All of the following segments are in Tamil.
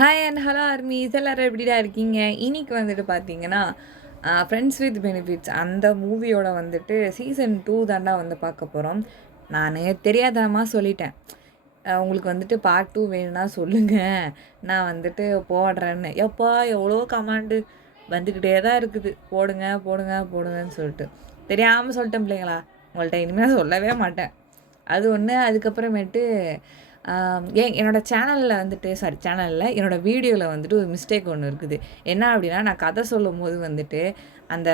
ஹாய் அண்ட் ஹலோ ஆர்மீஸ் எல்லாரும் எப்படிடா இருக்கீங்க? இன்னைக்கு வந்துட்டு பார்த்தீங்கன்னா, ஃப்ரெண்ட்ஸ் வித் பெனிஃபிட்ஸ் அந்த மூவியோட வந்துட்டு சீசன் 2 தான்டா வந்து பார்க்க போறோம். நானு தெரியாத்தனமா சொல்லிட்டேன். உங்களுக்கு வந்துட்டு பார்ட் 2 வேணும்னா சொல்லுங்க. நான் வந்துட்டு போடுறேன்னு. எப்பா எவ்வளோ கமாண்டு வந்துக்கிட்டே தான் இருக்குது. போடுங்க, போடுங்க, போடுங்கன்னு சொல்லிட்டு. தெரியாம சொல்லிட்டேன் பிள்ளைங்களா. உங்கள்ட்ட இனிமே சொல்லவே மாட்டேன். அது ஒண்ணு. அதுக்கப்புறமேட்டு என்னோட சேனல்ல வந்துட்டு சேனல்ல என்னோட வீடியோல வந்துட்டு ஒரு மிஸ்டேக் ஒண்ணு இருக்குது. என்ன அப்டின்னா, நான் கதை சொல்லும்போது வந்துட்டு, அந்த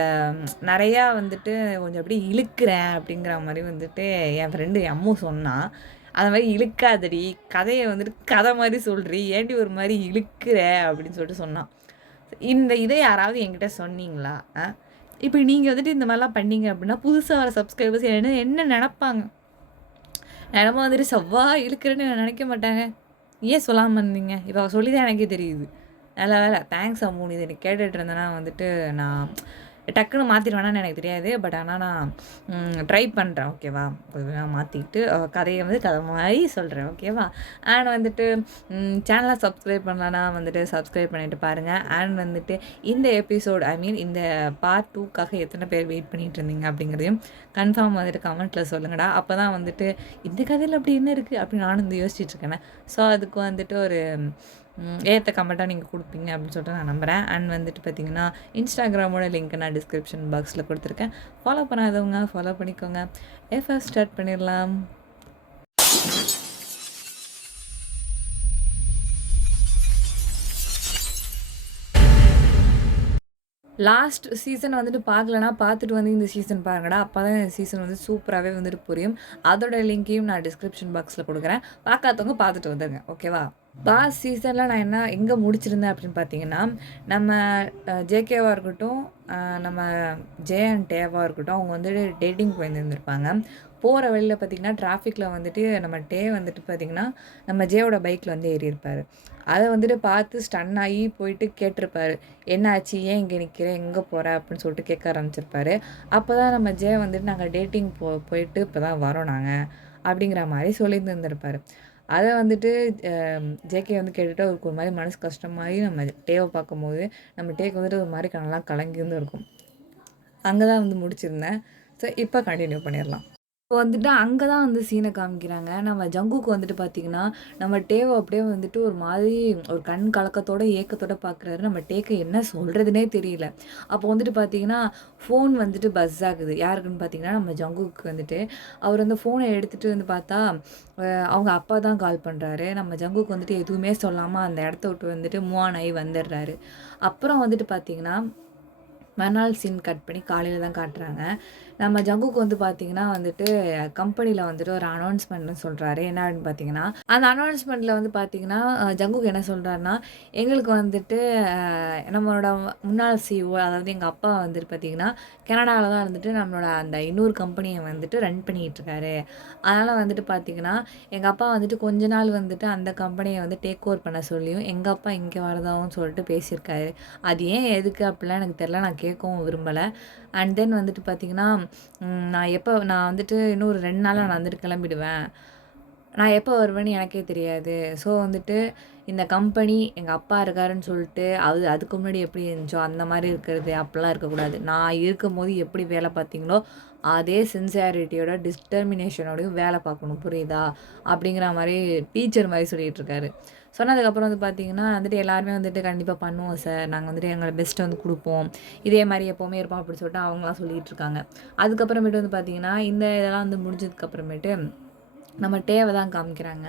நெறையா வந்துட்டு கொஞ்சம் அப்டியே இழுக்குறேன் அப்டிங்கிற மாரி வந்துட்டு என் ஃப்ரெண்டு என் அம்மு சொன்னா. அந்த மாரி இழுக்காதடி, கதைய வந்துட்டு கதை மாரி சொல்றி, ஏன்டி ஒரு மாரி இழுக்குற அப்டின்னு சொல்லிட்டு சொன்னா. இந்த இத யாராவது என்கிட்ட சொன்னீங்களா? இப்ப நீங்க வந்துட்டு இந்த மாரிலாம் பண்ணீங்க அப்டின்னா, புதுசா வர சப்ஸ்கிரைபர்ஸ் என்ன என்ன நெனப்பாங்க? என்னமோ வந்துட்டு செவ்வா இழுக்கிறேன்னு நெனைக்க மாட்டாங்க. ஏன் சொல்லாம இருந்தீங்க? இப்ப அவ சொல்லி தான் எனக்கே தெரியுது. நல்ல வேள தேங்க்ஸ் அம்மு. நீ இத நீ கேட்டுட்டு இருந்தேன்னா வந்துட்டு நான் டக்குனு மாத்திருவேனான்னு எனக்கு தெரியாது. பட் ஆனா நான் ட்ரை பண்றேன். ஓகேவா? பொறுமையா மாத்திட்டு கதைய வந்து கதை மாரி சொல்றேன். ஓகேவா? அண்ட் வந்துட்டு சேனல சப்ஸ்கிரைப் பண்ணலனா வந்துட்டு சப்ஸ்கிரைப் பண்ணிட்டு பாருங்க. அண்ட் வந்துட்டு இந்த எபிசோட் இந்த பார்ட் 2க்காக எத்தன பேர் வெயிட் பண்ணிட்டு இருந்தீங்க அப்படிங்கிறதையும் கன்ஃபார்ம் வந்துட்டு கமெண்ட்ல சொல்லுங்கடா. அப்பதான் வந்துட்டு இந்த கதையில அப்படி என்ன இருக்கு? அப்படின்னு நானும் வந்து யோசிச்சுட்டு இருக்கேனே. ஸோ அதுக்கு வந்துட்டு ஒரு ஏத்த கமெண்ட்டா நீங்க குடுப்பீங்க அப்படின்னு சொல்லிட்டு நான் நம்புறேன். அண்ட் வந்துட்டு பார்த்தீங்கன்னா, இன்ஸ்டாகிராமோட லிங்க் நான் டிஸ்கிரிப்ஷன் பாக்ஸ்ல குடுத்துருக்கேன். ஃபாலோ பண்ணாதவங்க ஃபாலோ பண்ணிக்கோங்க. ஸ்டார்ட் பண்ணிடலாம். லாஸ்ட் சீசன் வந்துட்டு பார்க்கலனா, பார்த்துட்டு வந்து இந்த சீசன் பாருங்கடா. அப்பதான் இந்த சீசன் வந்து சூப்பராவே வந்துட்டு புரியும். அதோட லிங்க்கையும் நான் டிஸ்கிரிப்ஷன் பாக்ஸ்ல குடுக்குறேன். பார்க்காதவங்க பார்த்துட்டு வந்துருங்க. ஓகேவா? பாஸ் சீசன்ல நான் எங்க முடிச்சிருந்தேன் அப்படின்னு பார்த்தீங்கன்னா, நம்ம ஜேகேவா இருக்கட்டும், நம்ம ஜெய் அண்ட் டேவா இருக்கட்டும், அவங்க வந்துட்டு டேட்டிங் போயிருந்திருப்பாங்க. போற வழியில பார்த்தீங்கன்னா, டிராஃபிக்ல வந்துட்டு நம்ம டே வந்துட்டு பார்த்தீங்கன்னா, நம்ம ஜேயோட பைக்ல வந்து ஏறியிருப்பாரு. அத வந்துட்டு பார்த்து ஸ்டன் ஆகி போயிட்டு கேட்டிருப்பாரு. "என்னாச்சு? ஏன் இங்க நிக்கிற? எங்க போற?" அப்படின்னு சொல்லிட்டு கேட்க ஆரம்பிச்சிருப்பாரு. அப்பதான் நம்ம ஜெய வந்துட்டு, "நாங்க டேட்டிங் போயிட்டு இப்பதான் வரோம் நாங்க." அப்படிங்கிற மாரி சொல்லியிருந்திருந்திருப்பாரு. அத வந்துட்டு அ ஜேகே வந்து கேட்டுட்டு அவருக்கு ஒரு மாரி மனசு கஷ்டமாயி நம்ம டேவ பார்க்கும்போது, நம்ம டேக்கு வந்துட்டு ஒரு மாரி கண்ணெல்லாம் கலங்கி இருந்திருக்கும். அங்க தான் வந்து முடிச்சிருந்தேன். ஸோ இப்ப கன்டின்யூ பண்ணிறலாம். இப்போ வந்துட்டு அங்க தான் வந்து சீன காமிக்கிறாங்க. நம்ம ஜங்குக்கு வந்துட்டு பார்த்தீங்கன்னா, நம்ம டேவ அப்படியே வந்துட்டு ஒரு மாதிரி ஒரு கண் கலக்கத்தோட, ஏக்கத்தோட பார்க்குறாரு. நம்ம டேக்கு என்ன சொல்றதுன்னே தெரியல. அப்போ வந்துட்டு பார்த்தீங்கன்னா, ஃபோன் வந்துட்டு பஸ் ஆகுது. யாருக்குன்னு பார்த்தீங்கன்னா, நம்ம ஜங்குக்கு வந்துட்டு. அவர் வந்து ஃபோன எடுத்துட்டு வந்து பார்த்தா, அவங்க அப்பா தான் கால் பண்றாரு. நம்ம ஜங்குக்கு வந்துட்டு எதுவுமே சொல்லாம அந்த இடத்த விட்டு வந்துட்டு மூவ் ஆன் ஆயி வந்துடுறாரு. அப்புறம் வந்துட்டு பார்த்தீங்கன்னா மறுநாள் சீன் கட் பண்ணி காலையில தான் காட்டுறாங்க. நம்ம ஜங்குக்கு வந்து பார்த்தீங்கன்னா வந்துட்டு, கம்பெனில வந்துட்டு ஒரு அனௌன்ஸ்மெண்ட்ன்னு சொல்றாரு. என்ன அப்படின்னு பார்த்தீங்கன்னா, அந்த அனௌன்ஸ்மெண்ட்ல வந்து பார்த்தீங்கன்னா, ஜங்குக்கு என்ன சொல்றாருன்னா, எங்களுக்கு வந்துட்டு நம்மளோட முன்னாள் சிஇஓ அதாவது எங்க அப்பா வந்துட்டு பார்த்தீங்கன்னா, கனடால தான் இருந்துட்டு நம்மளோட அந்த இன்னொரு கம்பெனிய வந்துட்டு ரன் பண்ணிட்டு இருக்காரு. அதனால வந்துட்டு பார்த்தீங்கன்னா, எங்க அப்பா வந்துட்டு கொஞ்ச நாள் வந்துட்டு அந்த கம்பெனிய வந்து டேக் ஓவர் பண்ண சொல்லியும், எங்க அப்பா இங்க வரதாவும் சொல்லிட்டு பேசியிருக்காரு. அது ஏன் எதுக்கு அப்படிலாம் எனக்கு தெரியல. நான் கேட்கவும் விரும்பல. அண்ட் தென் வந்துட்டு பார்த்தீங்கன்னா, நான் வந்துட்டு இன்னும் ஒரு 2 நாள்ல நான் வந்துட்டு கிளம்பிடுவேன். நான் எப்போ வருவேன்னு எனக்கே தெரியாது. ஸோ வந்துட்டு இந்த கம்பெனி எங்க அப்பா இருக்காருன்னு சொல்லிட்டு, அதுக்கு முன்னாடி எப்படி இருந்துச்சோ, அந்த மாரி இருக்கிறது அப்படிலாம் இருக்கக்கூடாது. நான் இருக்கும்போது எப்படி வேலை பார்த்தீங்களோ, அதே சின்சியாரிட்டியோட, டிட்டர்மினேஷனோடையும் வேலை பார்க்கணும். புரியுதா? அப்படிங்கிற மாரி டீச்சர் மாரி சொல்லிட்டு இருக்காரு. சொன்னதுக்கப்புறம் வந்து பார்த்தீங்கன்னா, வந்துட்டு எல்லாருமே வந்துட்டு கண்டிப்பா பண்ணுவோம் சார். நாங்க வந்துட்டு எங்களோட பெஸ்ட்ட வந்து குடுப்போம். இதே மாரி எப்பவுமே இருப்போம் அப்படின்னு சொல்லிட்டு அவங்கலாம் சொல்லிட்டு இருக்காங்க. அதுக்கப்புறமேட்டு வந்து பார்த்தீங்கன்னா, இந்த இதெல்லாம் வந்து முடிஞ்சதுக்கு அப்புறமேட்டு நம்ம டேவ தான் காமிக்கிறாங்க.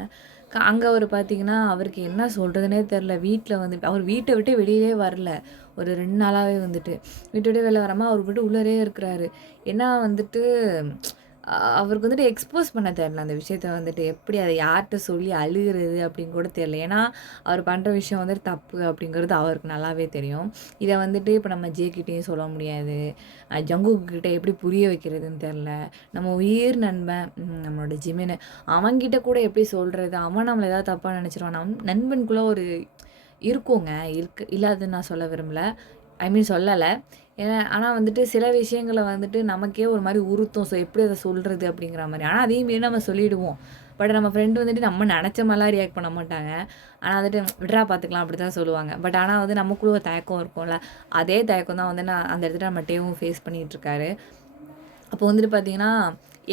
அங்க அவரு பார்த்தீங்கன்னா, அவருக்கு என்ன சொல்றதுன்னே தெரியல. வீட்ல வந்துட்டு அவர் வீட்ட விட்டு வெளியவே வரல. ஒரு 2 நாளாவே வந்துட்டு. வீட்ட விட்டு வெளில வராம அவர் பாட்டுக்கு உள்ளாரயே இருக்கிறாரு. ஏன்னா வந்துட்டு அவருக்கு வந்துட்டு எக்ஸ்போஸ் பண்ண தெரியல அந்த விஷயத்த வந்துட்டு. எப்படி அத யார்ட்ட சொல்லி அழுகுறது அப்படின்னு கூட தெரியல. ஏன்னா, அவர் பண்ற விஷயம் வந்துட்டு தப்பு அப்படிங்கிறது அவருக்கு நல்லாவே தெரியும். இத வந்துட்டு இப்ப நம்ம ஜே கிட்டயும் சொல்ல முடியாது. ஜங்குக் கிட்ட எப்படி புரிய வைக்கிறதுன்னு தெரியல. நம்ம உயிர் நண்பன் நம்மளோட ஜிமினு. அவன்கிட்ட கூட எப்படி சொல்றது? அவன் நம்மள ஏதாவது தப்பா நெனச்சுருவானா? நண்பனுக்குள்ள ஒரு இருக்குங்க. இல்லாதன்னு நான் சொல்ல விரும்பல. சொல்லல. ஆனா வந்துட்டு சில விஷயங்கள வந்துட்டு நமக்கே ஒரு மாரி உறுத்தும். ஸோ எப்படி அத சொல்றது அப்படிங்கிற மாரி. ஆனா அதையும் மீறி நம்ம சொல்லிடுவோம். பட் நம்ம ஃப்ரெண்டு வந்துட்டு நம்ம நெனச்ச மாரிலாம் ரியாக்ட் பண்ண மாட்டாங்க. ஆனா வந்துட்டு விட்றா பார்த்துக்கலாம் அப்படி தான் சொல்லுவாங்க. பட் ஆனா வந்து நமக்குள்ள ஒரு தயக்கம் இருக்கும்ல. அதே தயக்கம் தான் வந்து நான் அந்த இடத்துல நம்ம டேவும் ஃபேஸ் பண்ணிட்டுருக்காரு. அப்போ வந்துட்டு பார்த்தீங்கன்னா,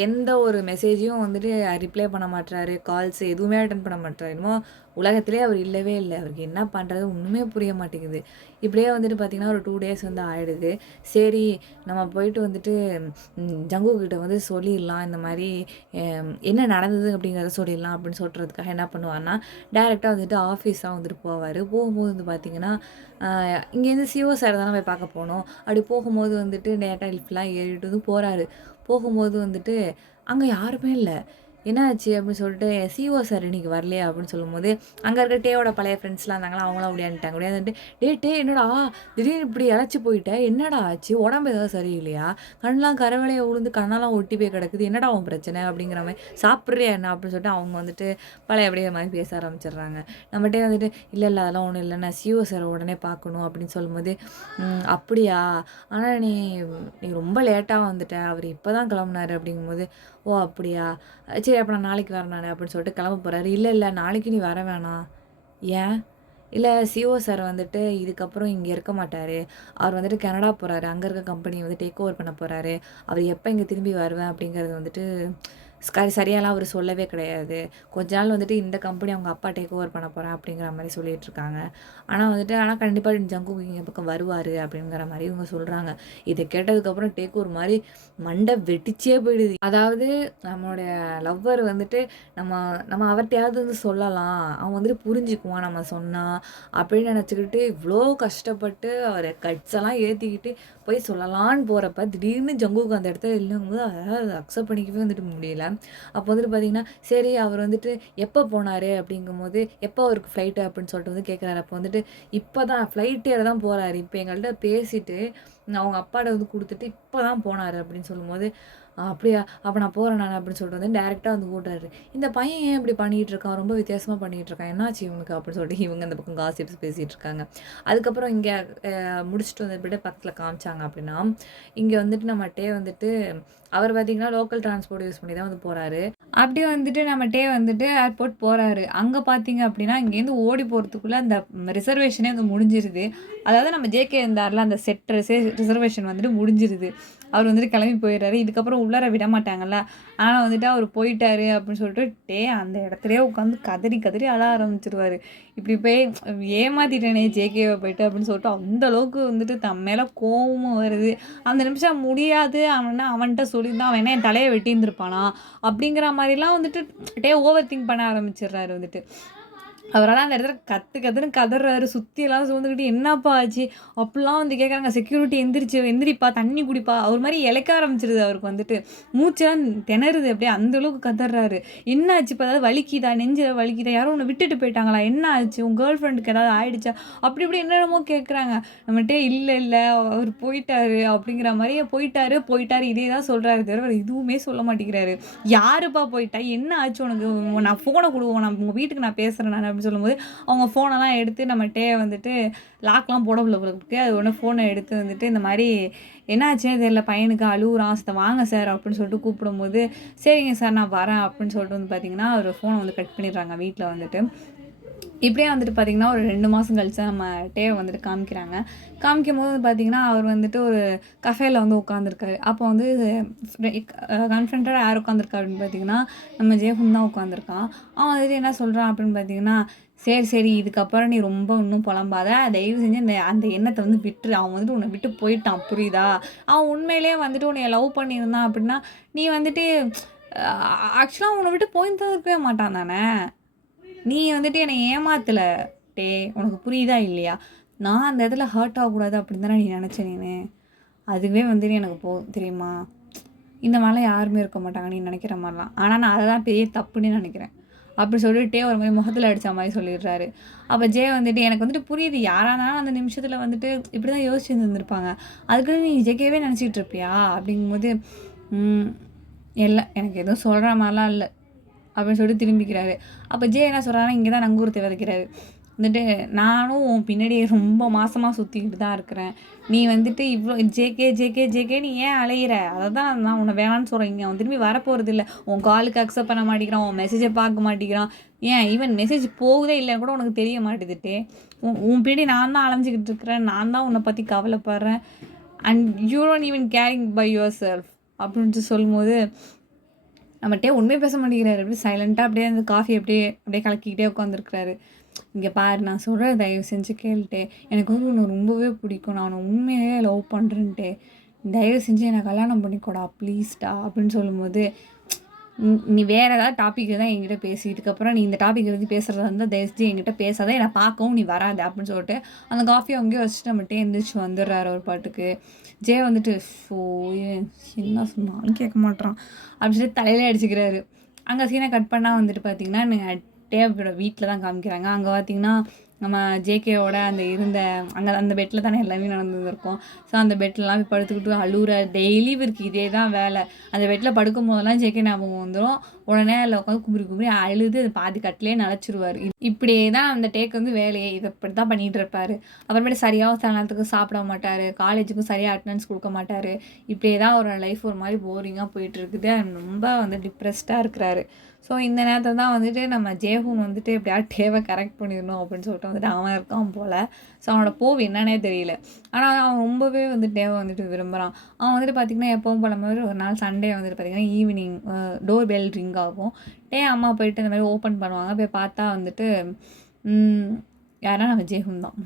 எந்த ஒரு மெசேஜையும் வந்துட்டு ரிப்ளை பண்ண மாட்றாரு. கால்ஸ் எதுவுமே அட்டெண்ட் பண்ண மாட்றாரு. என்னமோ உலகத்திலேயே அவர் இல்லவே இல்ல. அவருக்கு என்ன பண்றது ஒண்ணுமே புரிய மாட்டேங்குது. இப்படியே வந்துட்டு பார்த்தீங்கன்னா, ஒரு 2 டேஸ் வந்து ஆயிடுது. சரி நம்ம போயிட்டு வந்துட்டு ஜங்குக் கிட்ட வந்து சொல்லிடலாம். இந்த மாரி என்ன நடந்தது அப்படிங்கிறத சொல்லிடலாம் அப்படின்னு சொல்றதுக்காக என்ன பண்ணுவாருன்னா, டைரக்ட்டா வந்துட்டு ஆஃபீஸ் தான் வந்துட்டு போவாரு. போகும்போது வந்து பார்த்தீங்கன்னா, அ இங்கேருந்து சிஓ சார தானே போய் பார்க்க போனோம். அப்படி போகும்போது வந்துட்டு டேட்டா லிஃப்ட்லாம் ஏறிட்டு வந்து போறாரு. போகும்போது வந்துட்டு, அங்க யாருமே இல்ல. "என்னாச்சு?" அப்படின்னு சொல்லிட்டு, "சிஓ சார் இன்னைக்கு வரலையா?" அப்படின்னு சொல்லும்போது, அங்க இருக்க டேவோட பழைய ஃப்ரெண்ட்ஸ்லாம் இருந்தாங்களா, அவங்கலாம் ஓடியாந்துட்டாங்க. ஓடியாந்துட்டு, "டேய் டேய் என்னடா திடீர்னு இப்படி இளைச்சு போயிட்ட? என்னடா ஆச்சு? உடம்பு ஏதாவது சரியில்லையா? கண்லாம் கரவளைய விழுந்து கண்ணெல்லாம் ஒட்டி போய் கிடக்குது. என்னடா உன் பிரச்சனை?" அப்படிங்கிற மாரி, "சாப்பிடுறியா என்ன?" அப்படின்னு சொல்லிட்டு அவங்க வந்துட்டு பழையபடியே மாரி பேச ஆரம்பிச்சுடுறாங்க. நம்மட்டயே வந்துட்டு, "இல்ல இல்ல அதெல்லாம் ஒண்ணும் இல்ல. நான் சிஓ சார உடனே பார்க்கணும்." அப்படின்னு சொல்லும்போது, அப்படியா? ஆனா நீ நீ ரொம்ப லேட்டா வந்துட்ட. அவரு இப்ப தான் கிளம்புனாரு." அப்படிங்கும்போது, "ஓ! அப்படியா? சரி அப்ப நான் நாளைக்கு வரேன் நானு." அப்படின்னு சொல்லிட்டு கிளம்ப போறாரு. "இல்ல, இல்ல நாளைக்கு நீ வர வேணாம்." "ஏன்?" "இல்ல சிஓ சார் வந்துட்டு இதுக்கப்புறம் இங்க இருக்க மாட்டாரு. அவர் வந்துட்டு கனடா போறாரு. அங்க இருக்க கம்பெனிய வந்து டேக் ஓவர் பண்ண போறாரு. அவர் எப்ப இங்க திரும்பி வருவேன் அப்படிங்கிறது வந்துட்டு சரியாலாம் அவரு சொல்லவே கிடையாது. கொஞ்ச நாள் வந்துட்டு இந்த கம்பெனி அவங்க அப்பா டேக் ஓவர் பண்ண போறேன் அப்படிங்கிற மாரி சொல்லிட்டுருக்காங்க. ஆனா கண்டிப்பா ஜங்குக் இங்க பக்கம் வருவாரு அப்படிங்கிற மாரி இவங்க சொல்றாங்க. இத கேட்டதுக்கப்புறம் டேக் ஒரு மாரி மண்டை வெடிச்சே போயிடுது. அதாவது நம்மளுடைய லவ்வர் வந்துட்டு நம்ம நம்ம அவர்ட்டயாவது வந்து சொல்லலாம். அவன் வந்துட்டு புரிஞ்சுக்குவான் நம்ம சொன்னா அப்படின்னு நெனச்சுக்கிட்டு இவ்ளோ கஷ்டப்பட்டு அவர கட்ஸ் எல்லாம் ஏத்திக்கிட்டு போய் சொல்லலான்னு போறப்ப, திடீர்னு ஜங்குக் அந்த இடத்துல இல்லங்கும்போது அவரால அத அக்செப்ட் பண்ணிக்கவே வந்துட்டு முடியல. அப்போ வந்துட்டு பார்த்தீங்கன்னா, சரி அவர் வந்துட்டு எப்ப போனாரு? அப்படிங்கும்போது, எப்போ அவருக்கு ஃப்ளைட்டு? அப்படின்னு சொல்லிட்டு வந்து கேட்குறாரு. அப்போ வந்துட்டு, இப்ப தான் ஃப்ளைட் ஏற தான் போறாரு. இப்ப எங்கள்ட்ட பேசிட்டு, அவங்க அப்பாட்ட வந்து குடுத்துட்டு, இப்ப தான் போனாரு அப்படின்னு சொல்லும்போது, அப்படியா? அப்ப நான் போறேன் நானு அப்படின்னு சொல்லிட்டு வந்து டைரக்ட்டா வந்து கூட்டாரு. இந்த பையன் ஏன் இப்படி பண்ணிட்டு இருக்கான்? ரொம்ப வித்தியாசமா பண்ணிட்டு இருக்கான். என்னாச்சு இவனுக்கு? அப்படின்னு சொல்லிட்டு இவங்க இந்த பக்கம் காசிப்ஸ் பேசிட்டு இருக்காங்க. அதுக்கப்புறம் இங்க முடிச்சுட்டு வந்து எப்படியே பக்கத்துல காமிச்சாங்க அப்படின்னா, இங்க வந்துட்டு நம்மட்டே வந்துட்டு அவர் பார்த்தீங்கன்னா, லோக்கல் டிரான்ஸ்போர்ட் யூஸ் பண்ணி தான் வந்து போறாரு. அப்படியே வந்துட்டு நம்மட்டே வந்துட்டு ஏர்போர்ட் போறாரு. அங்க பார்த்தீங்க அப்படின்னா, இங்கேருந்து ஓடி போறதுக்குள்ள அந்த ரிசர்வேஷனே வந்து முடிஞ்சிருது. அதாவது நம்ம ஜேகே இருந்தார்ல, அந்த செட் ரிசர்வேஷன் வந்துட்டு முடிஞ்சிருது. அவர் வந்துட்டு கிளம்பி போயிடுறாரு. இதுக்கப்புறம் உள்ளார விட மாட்டாங்கல்ல. ஆனா வந்துட்டு அவரு போயிட்டாரு அப்படின்னு சொல்லிட்டு, அந்த இடத்துலயே உட்காந்து கதறி கதறி அழ ஆரம்பிச்சுருவாரு. இப்படி போய் ஏமாத்திட்டேனே ஜேகேவ போயிட்டு அப்படின்னு சொல்லிட்டு, அந்த அளவுக்கு வந்துட்டு தன் மேல கோவமும் வருது. அந்த நிமிஷம் முடியாது அவன்னா அவன்ட்ட சொல்லியிருந்தா அவன் என்ன என் தலைய வெட்டியிருந்திருப்பானா? அப்படிங்கிற மாரிலாம் வந்துட்டு ஓவர் திங்க் பண்ண ஆரம்பிச்சுடுறாரு வந்துட்டு. அவரால அந்த இடத்துல கத்து கத்துன்னு கதர்றாரு. சுத்தி எல்லாம் சூழ்ந்துக்கிட்டு, "என்னப்பா ஆச்சு?" அப்படிலாம் வந்து கேட்குறாங்க. செக்யூரிட்டி எந்திரிச்சு, "எந்திரிப்பா, தண்ணி குடிப்பா." ஒரு மாரி இளைக்க ஆரம்பிச்சுருது அவருக்கு வந்துட்டு. மூச்செல்லாம் திணறுது அப்படியே அந்த அளவுக்கு கதர்றாரு. "என்ன ஆச்சு இப்ப? ஏதாவது வலிக்குதா? நெஞ்சுல வலிக்குதா? யாரோ உன்ன விட்டுட்டு போயிட்டாங்களா? என்ன ஆச்சு? உன் கேர்ள் ஃப்ரெண்டுக்கு ஏதாவது ஆயிடுச்சா?" அப்படி இப்படி என்னென்னமோ கேட்குறாங்க. நம்மட்ட "இல்ல, இல்ல அவரு போயிட்டாரு." அப்படிங்கிற மாரி போயிட்டாரு, போயிட்டாரு இதே தான் சொல்றாரு தவிர வேற எதுவுமே சொல்ல மாட்டேங்கிறாரு. "யாருப்பா போயிட்டா? என்ன ஆச்சு உனக்கு? நான் ஃபோன குடு. நான் உங்க வீட்டுக்கு நான் பேசுறேன் நானு." அப்படின்னு சொல்லும்போது, அவங்க ஃபோனெல்லாம் எடுத்து நம்மட்டயே வந்துட்டு லாக்லாம் போடவுல போல இருக்கு. அது உடனே ஃபோன எடுத்து வந்துட்டு இந்த மாரி என்னாச்சுன்னே தெரியல பையனுக்கு அழுவுறான். "வாங்க சார்" அப்படின்னு சொல்லிட்டு கூப்பிடும்போது, "சரிங்க சார் நான் வரேன்" அப்படின்னு சொல்லிட்டு வந்து பார்த்தீங்கன்னா, அவரு ஃபோன வந்து கட் பண்ணிடுறாங்க வீட்ல வந்துட்டு. இப்படியே வந்துட்டு பார்த்தீங்கன்னா, ஒரு 2 மாசம் கழிச்சு நம்ம டேவ வந்துட்டு காமிக்கிறாங்க. காமிக்கும்போது பார்த்தீங்கன்னா, அவர் வந்துட்டு ஒரு கஃபேல வந்து உட்காந்துருக்காரு. அப்போ வந்து கன்ஃப்ரண்டடா யார் உட்காந்துருக்கா அப்படின்னு பார்த்தீங்கன்னா, நம்ம ஜேஹூன் தான் உட்காந்துருக்கான். அவன் வந்துட்டு என்ன சொல்றான் அப்படின்னு பார்த்தீங்கன்னா, "சரி, சரி இதுக்கப்புறம் நீ ரொம்ப இன்னும் புலம்பாத. தயவு செஞ்சு அந்த அந்த எண்ணத்த வந்து விட்டுரு. அவன் வந்துட்டு உன்ன விட்டு போயிட்டான் புரியுதா? அவன் உண்மையிலேயே வந்துட்டு உன்னைய லவ் பண்ணியிருந்தான் அப்படின்னா, நீ வந்துட்டு ஆக்சுவலா உன்ன விட்டு போயிருந்திருக்கவே மாட்டான் தானே?" நீ வந்துட்டு என்னை ஏமாத்தல. உனக்கு புரியுதா இல்லையா? நான் அந்த இடத்துல ஹர்ட் ஆகக்கூடாது அப்படின்னு தானே நீ நெனச்ச நீனு. அதுவே வந்துட்டு எனக்கு போதும் தெரியுமா? இந்த மாரிலாம் யாருமே இருக்க மாட்டாங்க நீ நெனைக்கிற மாரிலாம். ஆனா நான் அததான் பெரிய தப்புன்னே நெனைக்கிறேன். அப்படி சொல்லிட்டு ஒரு மாரி முகத்துல அடிச்ச மாரி சொல்லிடுறாரு. அப்ப ஜே வந்துட்டு எனக்கு வந்துட்டு புரியுது. யாரா இருந்தாலும் அந்த நிமிஷத்துல வந்துட்டு இப்படிதான் யோசிச்சிருந்திருப்பாங்க. அதுக்குன்னு நீ ஜேகேவே நெனச்சுக்கிட்டு இருப்பியா? அப்படிங்கும்போது, ம் இல்ல எனக்கு எதுவும் சொல்ற மாரிலாம் இல்ல. அப்படின்னு சொல்லிட்டு திரும்பிக்கிறாரு. அப்ப ஜே என்ன சொல்றாருன்னா, இங்க தான் நங்கூரத்த விதைக்கிறாரு. வந்துட்டு நானும் உன் பின்னாடி ரொம்ப மாசமாக சுற்றிக்கிட்டு தான் இருக்கிறேன். நீ வந்துட்டு இவ்வளோ ஜேகே ஜேகே ஜேகே நீ ஏன் அலையிற? அதை தான் நான் உன்னை வேணான்னு சொல்கிறேன். இங்கே அவன் திரும்பி வரப்போகிறது இல்லை. உன் காலுக்கு அக்செப்ட் பண்ண மாட்டேங்கிறான், உன் மெசேஜை பார்க்க மாட்டேங்கிறான். ஏன் ஈவன் மெசேஜ் போகுதே இல்லைன்னு கூட உனக்கு தெரிய மாட்டேதுட்டு. உன் பின்னாடி நான் தான் அலைஞ்சிக்கிட்டு இருக்கிறேன், நான் தான் உன்னை பற்றி கவலைப்படுறேன். And you don't even caring by yourself அப்படின்ட்டு சொல்லும்போது நம்மகிட்டே உண்மையை பேச மாட்டேங்கிறாரு. அப்படியே சைலண்ட்டாக அப்படியே அந்த காஃபி அப்படியே கலக்கிக்கிட்டே உட்காந்துருக்குறாரு. இங்கே பாரு, நான் சொல்கிறேன் தயவு செஞ்சு கேளுட்டே. எனக்கு வந்து உன்னை ரொம்பவே பிடிக்கும், நான் உன்னை உண்மையிலே லவ் பண்ணுறேன்ட்டே. தயவு செஞ்சு என்னை கல்யாணம் பண்ணிக்கோடா ப்ளீஸ்டா அப்படின்னு சொல்லும்போது, நீ வேறு ஏதாவது டாபிக் தான் என்கிட்ட பேசி, இதுக்கப்புறம் நீ இந்த டாபிக் பற்றி பேசுகிறதா இருந்தால் தயவு செஞ்சு என்கிட்ட பேசாத, என்னை பார்க்கவும் நீ வராது அப்படின்னு சொல்லிட்டு அந்த காஃபியை அங்கேயே வச்சுட்டு நம்மகிட்டே எழுந்திரிச்சு வந்துடுறாரு ஒரு பாட்டுக்கு. ஜே வந்துட்டு ஸோ என்ன சொன்னாலும் கேட்க மாட்டான் அப்படின்னு சொல்லி தலையிலே அடிச்சுக்கிறாரு. அங்கே சீனை கட் பண்ணால் வந்துட்டு பார்த்தீங்கன்னா டேவோட வீட்டில் தான் காமிக்கிறாங்க. அங்கே பார்த்தீங்கன்னா நம்ம ஜேகேவோட அங்கே அந்த பெட்டில் தானே எல்லாமே நடந்துருக்கும். ஸோ அந்த பெட்லலாம் போய் படுத்துக்கிட்டு அழுகுற டெய்லி இவருக்கு இதே தான் வேலை. அந்த பெட்டில் படுக்கும் போதெல்லாம் ஜேகே ஞாபகம் வந்துடும். உடனே அதில் உட்காந்து கும்பி அழுது பாதி கட்டிலே நனைச்சிருவார். இப்படியே தான் அந்த டேக் வந்து வேலையை இதை இப்படி தான் பண்ணிகிட்டு இருப்பார். அப்புறமேட்டு சரியாக சில நேரத்துக்கு சாப்பிட மாட்டார், காலேஜுக்கும் சரியாக அட்டண்டன்ஸ் கொடுக்க மாட்டார். இப்படியே தான் ஒரு லைஃப் ஒரு மாதிரி போரிங்காக போயிட்டுருக்குது. ரொம்ப வந்து டிப்ரெஸ்டாக இருக்கிறாரு. ஸோ இந்த நேரத்தில் தான் வந்துட்டு நம்ம ஜேஹூன் வந்துட்டு எப்படியாவது டேவை கரெக்ட் பண்ணிடணும் அப்படின்னு சொல்லிட்டு வந்துட்டு அவன் இருக்கான் போல். ஸோ அவனோட போவு என்னன்னே தெரியல. ஆனால் அவன் ரொம்பவே வந்து டேவை வந்துட்டு விரும்புகிறான். அவன் வந்துட்டு பார்த்திங்கன்னா எப்பவும் போல மாதிரி ஒரு நாள் சண்டே வந்துட்டு பார்த்திங்கன்னா ஈவினிங் டோர் பெல் ரிங் ஆகும். அம்மா போயிட்டு இந்த மாதிரி ஓப்பன் பண்ணுவாங்க. போய் பார்த்தா வந்துட்டு யாரா நம்ம ஜேஹூன் தான்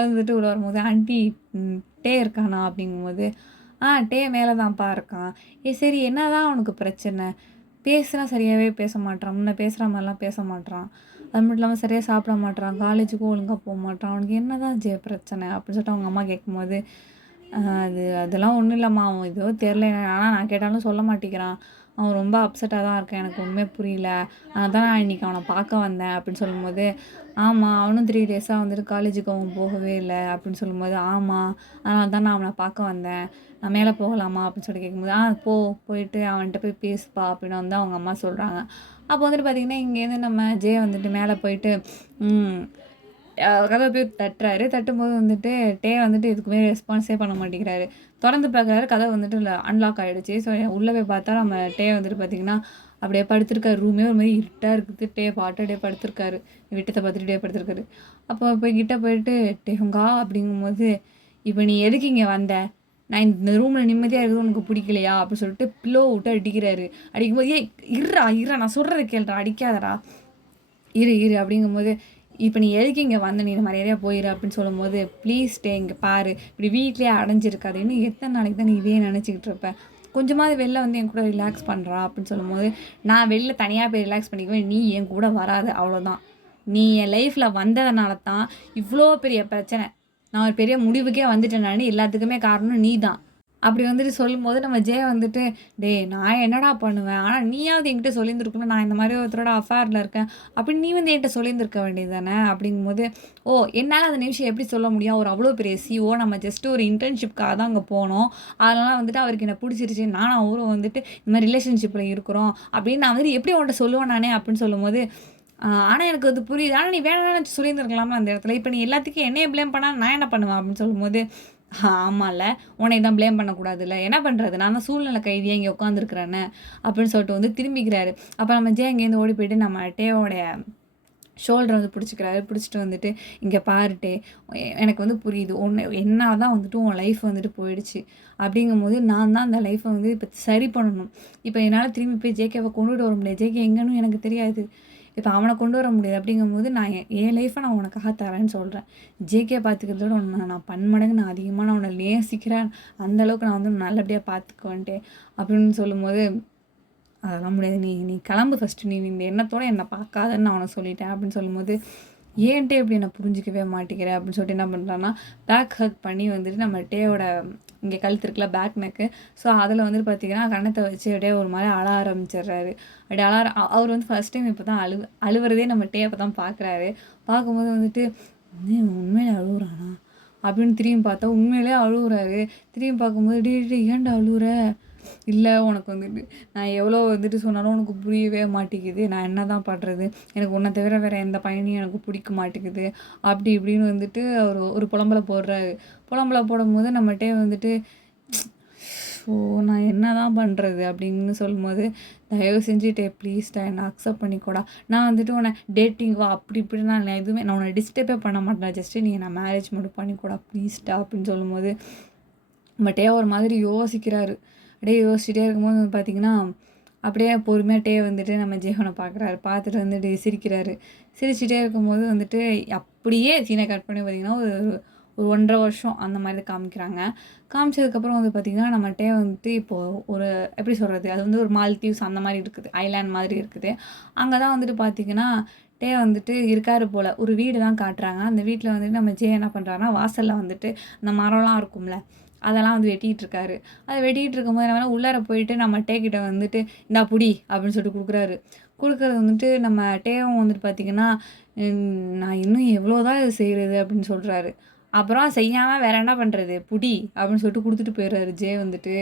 வந்துட்டு உள்ள வரும்போது, ஆண்டி டே இருக்கானா அப்படிங்கும்போது, டே மேலே தான்ப்பா இருக்கான். சரி என்ன தான் அவனுக்கு பிரச்சனை? பேசுனா சரியாகவே பேச மாட்டான், முன்ன பேசுகிற மாதிரிலாம் பேச மாட்டான். அது மட்டும் இல்லாமல் சரியாக சாப்பிட மாட்டான், காலேஜுக்கும் ஒழுங்காக போக மாட்டான். அவனுக்கு என்ன தான் பிரச்சனை அப்படின்னு சொல்லிட்டு அவங்க அம்மா கேட்கும்போது, அதெல்லாம் ஒன்றும் இல்லைம்மா, அவன் ஏதோ தெரில, ஆனால் நான் கேட்டாலும் சொல்ல மாட்டேங்கிறான், அவன் ரொம்ப அப்செட்டாக தான் இருக்கேன், எனக்கு ஒன்றுமே புரியல, அதான் நான் இன்றைக்கி அவனை பார்க்க வந்தேன் அப்படின்னு சொல்லும்போது, ஆமாம் அவனும் 3 டேஸாக வந்துட்டு காலேஜுக்கு அவன் போகவே இல்லை அப்படின்னு சொல்லும்போது, ஆமாம் அதனால தான் நான் அவனை பார்க்க வந்தேன், நான் மேலே போகலாமா அப்படின்னு சொல்லி கேட்கும்போது, போயிட்டு அவன்கிட்ட போய் பேசுப்பா அப்படின்னு வந்து அவங்க அம்மா சொல்கிறாங்க. அப்போ வந்துட்டு பார்த்திங்கன்னா இங்கேருந்து நம்ம ஜே வந்துட்டு மேலே போயிட்டு கதவை போய் தட்டுறாரு. தட்டும்போது வந்துட்டு டே வந்துட்டு இதுக்குமே ரெஸ்பான்ஸே பண்ண மாட்டேங்கிறாரு. திறந்து பார்க்குறாரு, கதவை வந்துட்டு அன்லாக் ஆகிடுச்சு. ஸோ உள்ளே போய் பார்த்தா நம்ம டே வந்துட்டு பார்த்திங்கன்னா அப்படியே படுத்திருக்காரு. ரூமே ஒரு மாதிரி இருட்டாக இருக்குது. டே பாட்டு படுத்திருக்காரு, விட்டத்தை பார்த்துட்டு டே படுத்திருக்காரு. அப்போ போய் கிட்டே போயிட்டு டேங்கா அப்படிங்கும்போது, இப்போ நீ எதுக்கு இங்கே வந்த? நான் இந்த ரூமில் நிம்மதியாக இருக்கிறது உனக்கு பிடிக்கலையா அப்படின்னு சொல்லிட்டு பில்லோ விட்டு அடிக்கிறாரு. அடிக்கும்போது இருறா நான் சொல்கிறத கேள்றா, அடிக்காதடா, இரு அப்படிங்கும்போது, இப்போ நீ எதுக்கு இங்கே வந்த, நீ மரியாதையாக போயிரு அப்படின்னு சொல்லும்போது, ப்ளீஸ் டே இங்கே பாரு, இப்படி வீட்லேயே அடைஞ்சிருக்காது, இன்னும் எத்தனை நாளைக்கு தான் நீ இதே நினச்சிக்கிட்டு இருப்பேன், கொஞ்சமாவது வெளில வந்து என் கூட ரிலாக்ஸ் பண்ணுறா அப்படின்னு சொல்லும்போது, நான் வெளில தனியாக போய் ரிலாக்ஸ் பண்ணிக்குவேன், நீ என் கூட வராது, அவ்வளோதான். நீ என் லைஃப்பில் வந்ததுனால தான் இவ்வளோ பெரிய பிரச்சனை, நான் ஒரு பெரிய முடிவுக்கே வந்துட்டேன், எல்லாத்துக்குமே காரணம் நீ தான் அப்படி வந்துட்டு சொல்லும்போது, நம்ம ஜே வந்துட்டு நான் என்னடா பண்ணுவேன், ஆனால் நீயாவது என்கிட்ட சொல்லியிருந்துருக்கணும், நான் இந்த மாதிரி ஒருத்தரோட அஃபேரில் இருக்கேன் அப்படின்னு நீ வந்து என்கிட்ட சொல்லியிருந்துருக்க வேண்டியது தானே அப்படிங்கும்போது, என்னால் அந்த நிமிஷம் எப்படி சொல்ல முடியும், ஒரு அவ்வளோ பெரிய சிஓ, நம்ம ஜஸ்ட் ஒரு இன்டர்ன்ஷிப்காக தான் அங்கே போனோம், அதனால் வந்துட்டு அவருக்கு என்ன பிடிச்சிருச்சு, நானும் அவரும் வந்துட்டு இந்த மாதிரி ரிலேஷன்ஷிப்பில் இருக்கிறோம் அப்படின்னு நான் வந்துட்டு எப்படி உன்கிட்ட சொல்லுவேன் நானே அப்படின்னு சொல்லும்போது, ஆனால் எனக்கு அது புரியுது, ஆனால் நீ வேணும்னு சொல்லியிருந்துருக்கலாமா அந்த இடத்துல, இப்போ நீ எல்லாத்துக்கும் என்னையே ப்ளேம் பண்ணால் நான் என்ன பண்ணுவேன் அப்படின்னு சொல்லும்போது, ஆமாம்ல, உன்னை தான் ப்ளேம் பண்ணக்கூடாதுல்ல, என்ன பண்ணுறது, நான் தான் சூழ்நிலை கைதியாக இங்கே உட்காந்துருக்குறேன்னு அப்படின்னு சொல்லிட்டு வந்து திரும்பிக்கிறாரு. அப்போ நம்ம ஜே அங்கேருந்து ஓடி போயிட்டு நம்ம டேவோடைய ஷோல்டரை வந்து பிடிச்சிட்டு வந்துட்டு, இங்கே பாருட்டே, எனக்கு வந்து புரியுது, என்னால் தான் வந்துட்டு உன் லைஃப் வந்துட்டு போயிடுச்சு அப்படிங்கும்போது, நான் தான் அந்த லைஃப்பை வந்து இப்போ சரி பண்ணணும். இப்போ என்னால் திரும்பி போய் ஜேகேவை கொண்டுட்டு வர முடியாது, ஜேகே எங்கன்னு எனக்கு தெரியாது, இப்போ அவனை கொண்டு வர முடியாது அப்படிங்கும்போது, நான் என் லைஃப்பை நான் உனக்காக தரேன்னு சொல்கிறேன். ஜேகே பார்த்துக்கிறதோட நான் பன்மடங்கு நான் அதிகமாக நான் உன்னை நேசிக்கிறேன், அந்தளவுக்கு நான் வந்து நல்லபடியாக பார்த்துக்குவேன்ட்டே அப்படின்னு சொல்லும்போது, அதெல்லாம் முடியாது, நீ கிளம்பு ஃபஸ்ட்டு, நீ இந்த எண்ணத்தோடு என்னை பார்க்காதன்னு நான் அவனை சொல்லிட்டேன் அப்படின்னு சொல்லும்போது, ஏன்ட்டே இப்படி என்னை புரிஞ்சிக்கவே மாட்டேங்கிறேன் அப்படின்னு சொல்லிட்டு என்ன பண்ணுறான்னா, பேக் ஹக் பண்ணி வந்துட்டு நம்ம டேவோட இங்கே கழுத்து இருக்குல்ல பேக் நெக்கு, ஸோ அதில் வந்துட்டு பார்த்திங்கன்னா கண்ணத்தை வச்சு அப்படியே ஒரு மாதிரி அழ ஆரம்பிச்சிடுறாரு. அப்படி அவர் வந்து ஃபஸ்ட் டைம் இப்போ தான் அழுவுறதே நம்ம டே அப்போ தான் பார்க்குறாரு. பார்க்கும்போது வந்துட்டு உண்மையிலே அழுகுறானா அப்படின்னு திரும்பி பார்த்தா உண்மையிலே அழுகுறாரு. திரும்பி பார்க்கும்போது ஏன்டா அழுகுற இல்லை உனக்கு வந்துட்டு நான் எவ்வளோ வந்துட்டு சொன்னாலும் உனக்கு புரியவே மாட்டேங்குது, நான் என்ன தான் பண்ணுறது, எனக்கு உன்னை தவிர வேறு எந்த பையனையும் எனக்கு பிடிக்க மாட்டேங்குது அப்படி இப்படின்னு வந்துட்டு ஒரு ஒரு புலம்பலை போடுறாரு. புலம்பலை போடும்போது நம்மகிட்டே வந்துட்டு ஸோ நான் என்ன தான் பண்ணுறது அப்படின்னு சொல்லும்போது, தயவு செஞ்சுட்டு ப்ளீஸ்டா என்னை அக்செப்ட் பண்ணிக்கோடா, நான் வந்துட்டு உன்னை டேட்டிங் வா அப்படி இப்படி நான் எதுவுமே நான் உன்னை டிஸ்டர்பே பண்ண மாட்டேன், ஜஸ்ட்டு நீ நான் மேரேஜ் மட்டும் பண்ணிக்கோடா ப்ளீஸ்டா அப்படின்னு சொல்லும்போது டே ஒரு மாதிரி யோசிக்கிறாரு. அப்படியே யோசிச்சுட்டே இருக்கும்போது வந்து பார்த்தீங்கன்னா, அப்படியே பொறுமையா டே வந்துட்டு நம்ம ஜெஹனை பார்க்குறாரு. பார்த்துட்டு வந்துட்டு சிரிக்கிறாரு. சிரிச்சுட்டே இருக்கும்போது வந்துட்டு அப்படியே சீனை கட் பண்ணி பார்த்தீங்கன்னா, ஒரு ஒரு 1 1/2 வருஷம் அந்த மாதிரி காமிக்கிறாங்க. காமிச்சதுக்கப்புறம் வந்து பார்த்திங்கன்னா, நம்ம டே வந்துட்டு இப்போது ஒரு எப்படி சொல்கிறது, அது வந்து ஒரு மால்தீவ்ஸ் அந்த மாதிரி இருக்குது, ஐலேண்ட் மாதிரி இருக்குது. அங்கே தான் வந்துட்டு பார்த்திங்கன்னா, டே வந்துட்டு இருக்காரு போல். ஒரு வீடு தான் காட்டுறாங்க. அந்த வீட்டில் வந்துட்டு நம்ம ஜே என்ன பண்ணுறாருன்னா, வாசலில் வந்துட்டு அந்த மரம்லாம் இருக்கும்ல, அதெல்லாம் வந்து வெட்டிகிட்டு இருக்காரு. அதை வெட்டிகிட்டு இருக்கும்போது என்ன உள்ளார போயிட்டு நம்ம டே கிட்ட வந்துட்டு இந்தா புடி அப்படின்னு சொல்லிட்டு கொடுக்குறாரு. கொடுக்குறது வந்துட்டு நம்ம டேவும் வந்துட்டு பார்த்திங்கன்னா, நான் இன்னும் எவ்வளோ தான் இது செய்கிறது அப்படின்னு சொல்கிறாரு. அப்புறம் செய்யாமல் வேறு என்ன பண்ணுறது புடி அப்படின்னு சொல்லிட்டு கொடுத்துட்டு போயிடுறாரு ஜே வந்துட்டு.